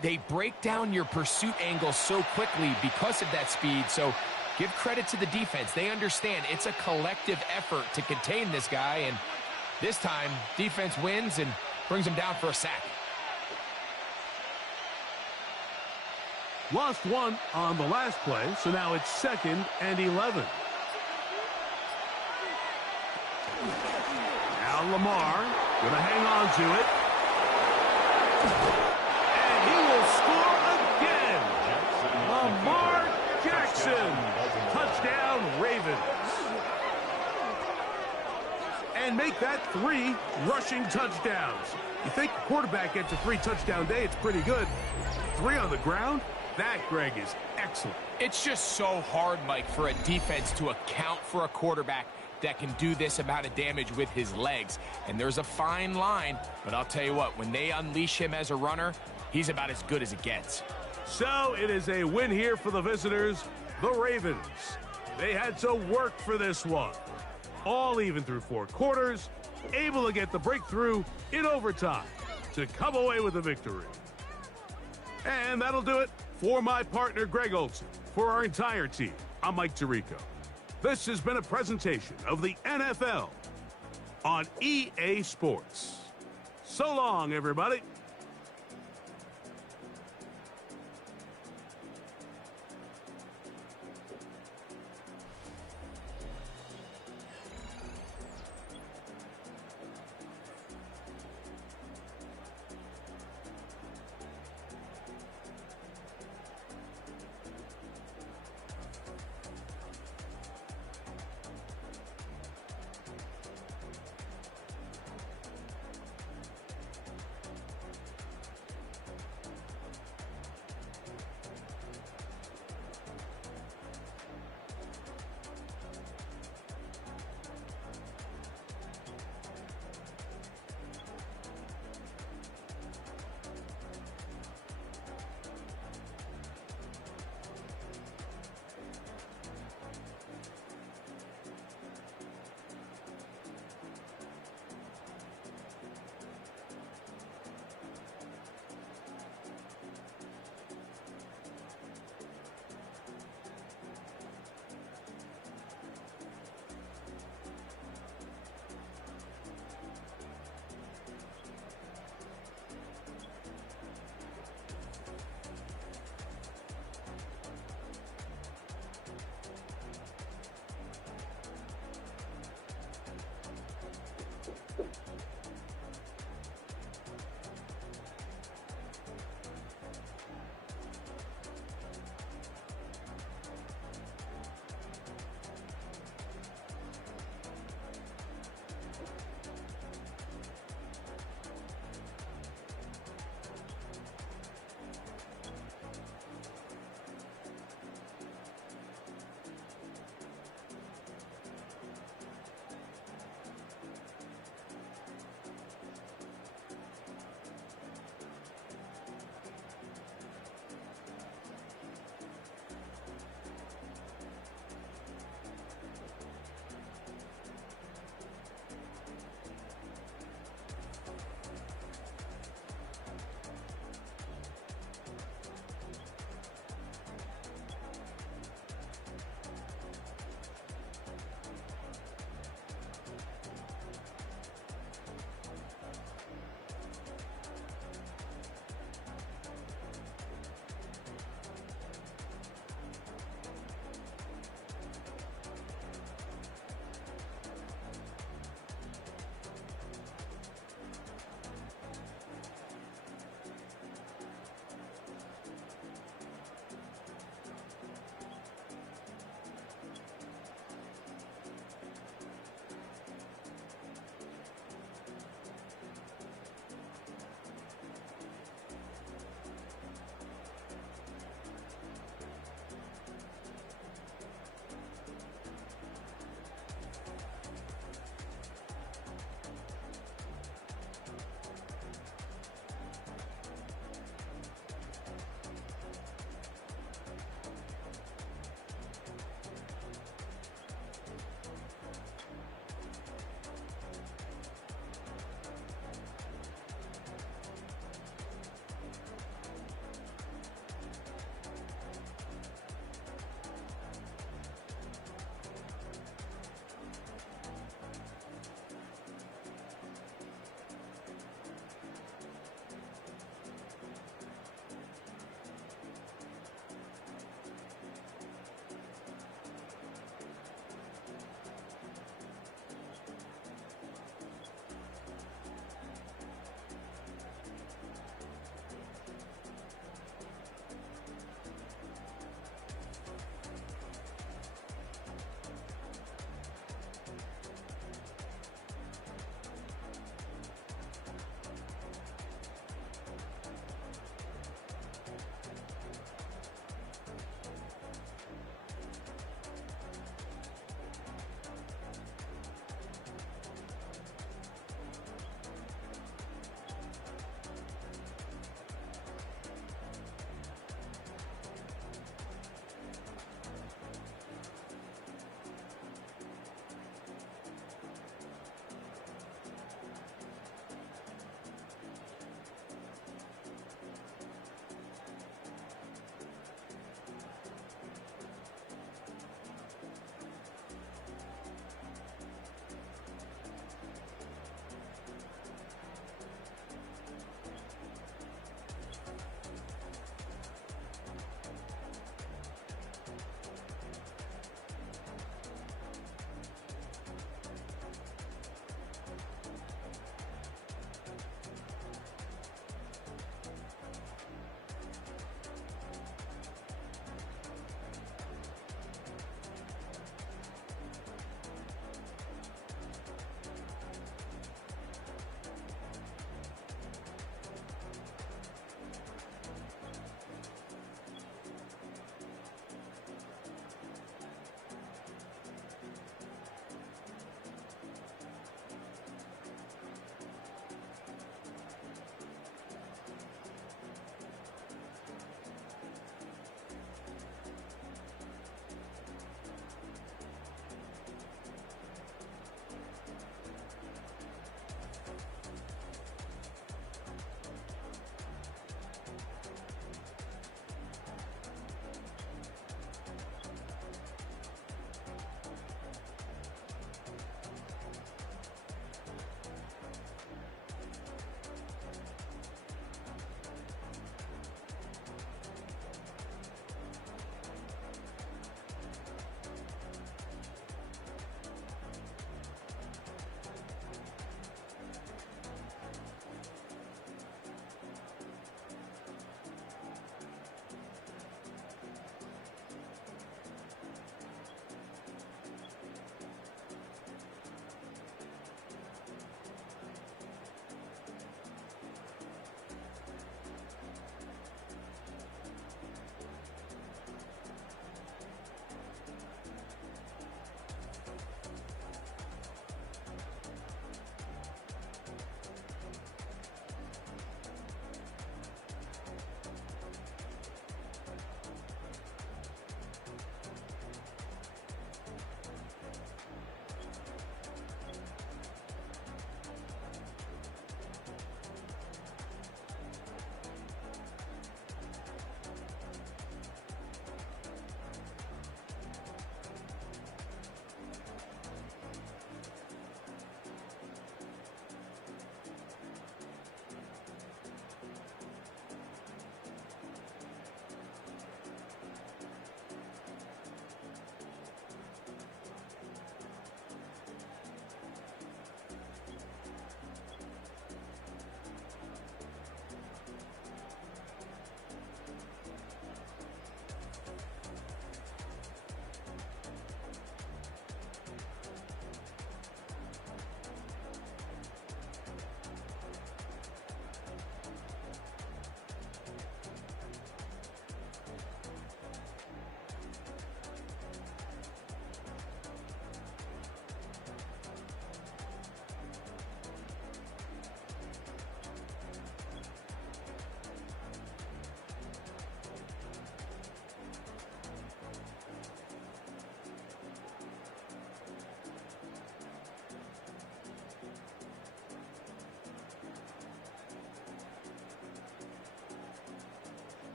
They break down your pursuit angle so quickly because of that speed. So give credit to the defense. They understand it's a collective effort to contain this guy. And this time, defense wins and brings him down for a sack. Lost one on the last play, so now it's second and 11. Now Lamar going to hang on to it. And he will score again. Lamar Jackson. Touchdown, Ravens. And make that 3 rushing touchdowns. You think the quarterback gets a 3 touchdown day, it's pretty good. 3 on the ground? That, Greg, is excellent. It's just so hard, Mike, for a defense to account for a quarterback that can do this amount of damage with his legs. And there's a fine line, but I'll tell you what, when they unleash him as a runner, he's about as good as it gets. So it is a win here for the visitors, the Ravens. They had to work for this one. All even through 4 quarters, able to get the breakthrough in overtime to come away with a victory. And that'll do it for my partner, Greg Olson. For our entire team, I'm Mike Tirico. This has been a presentation of the NFL on EA Sports. So long, everybody.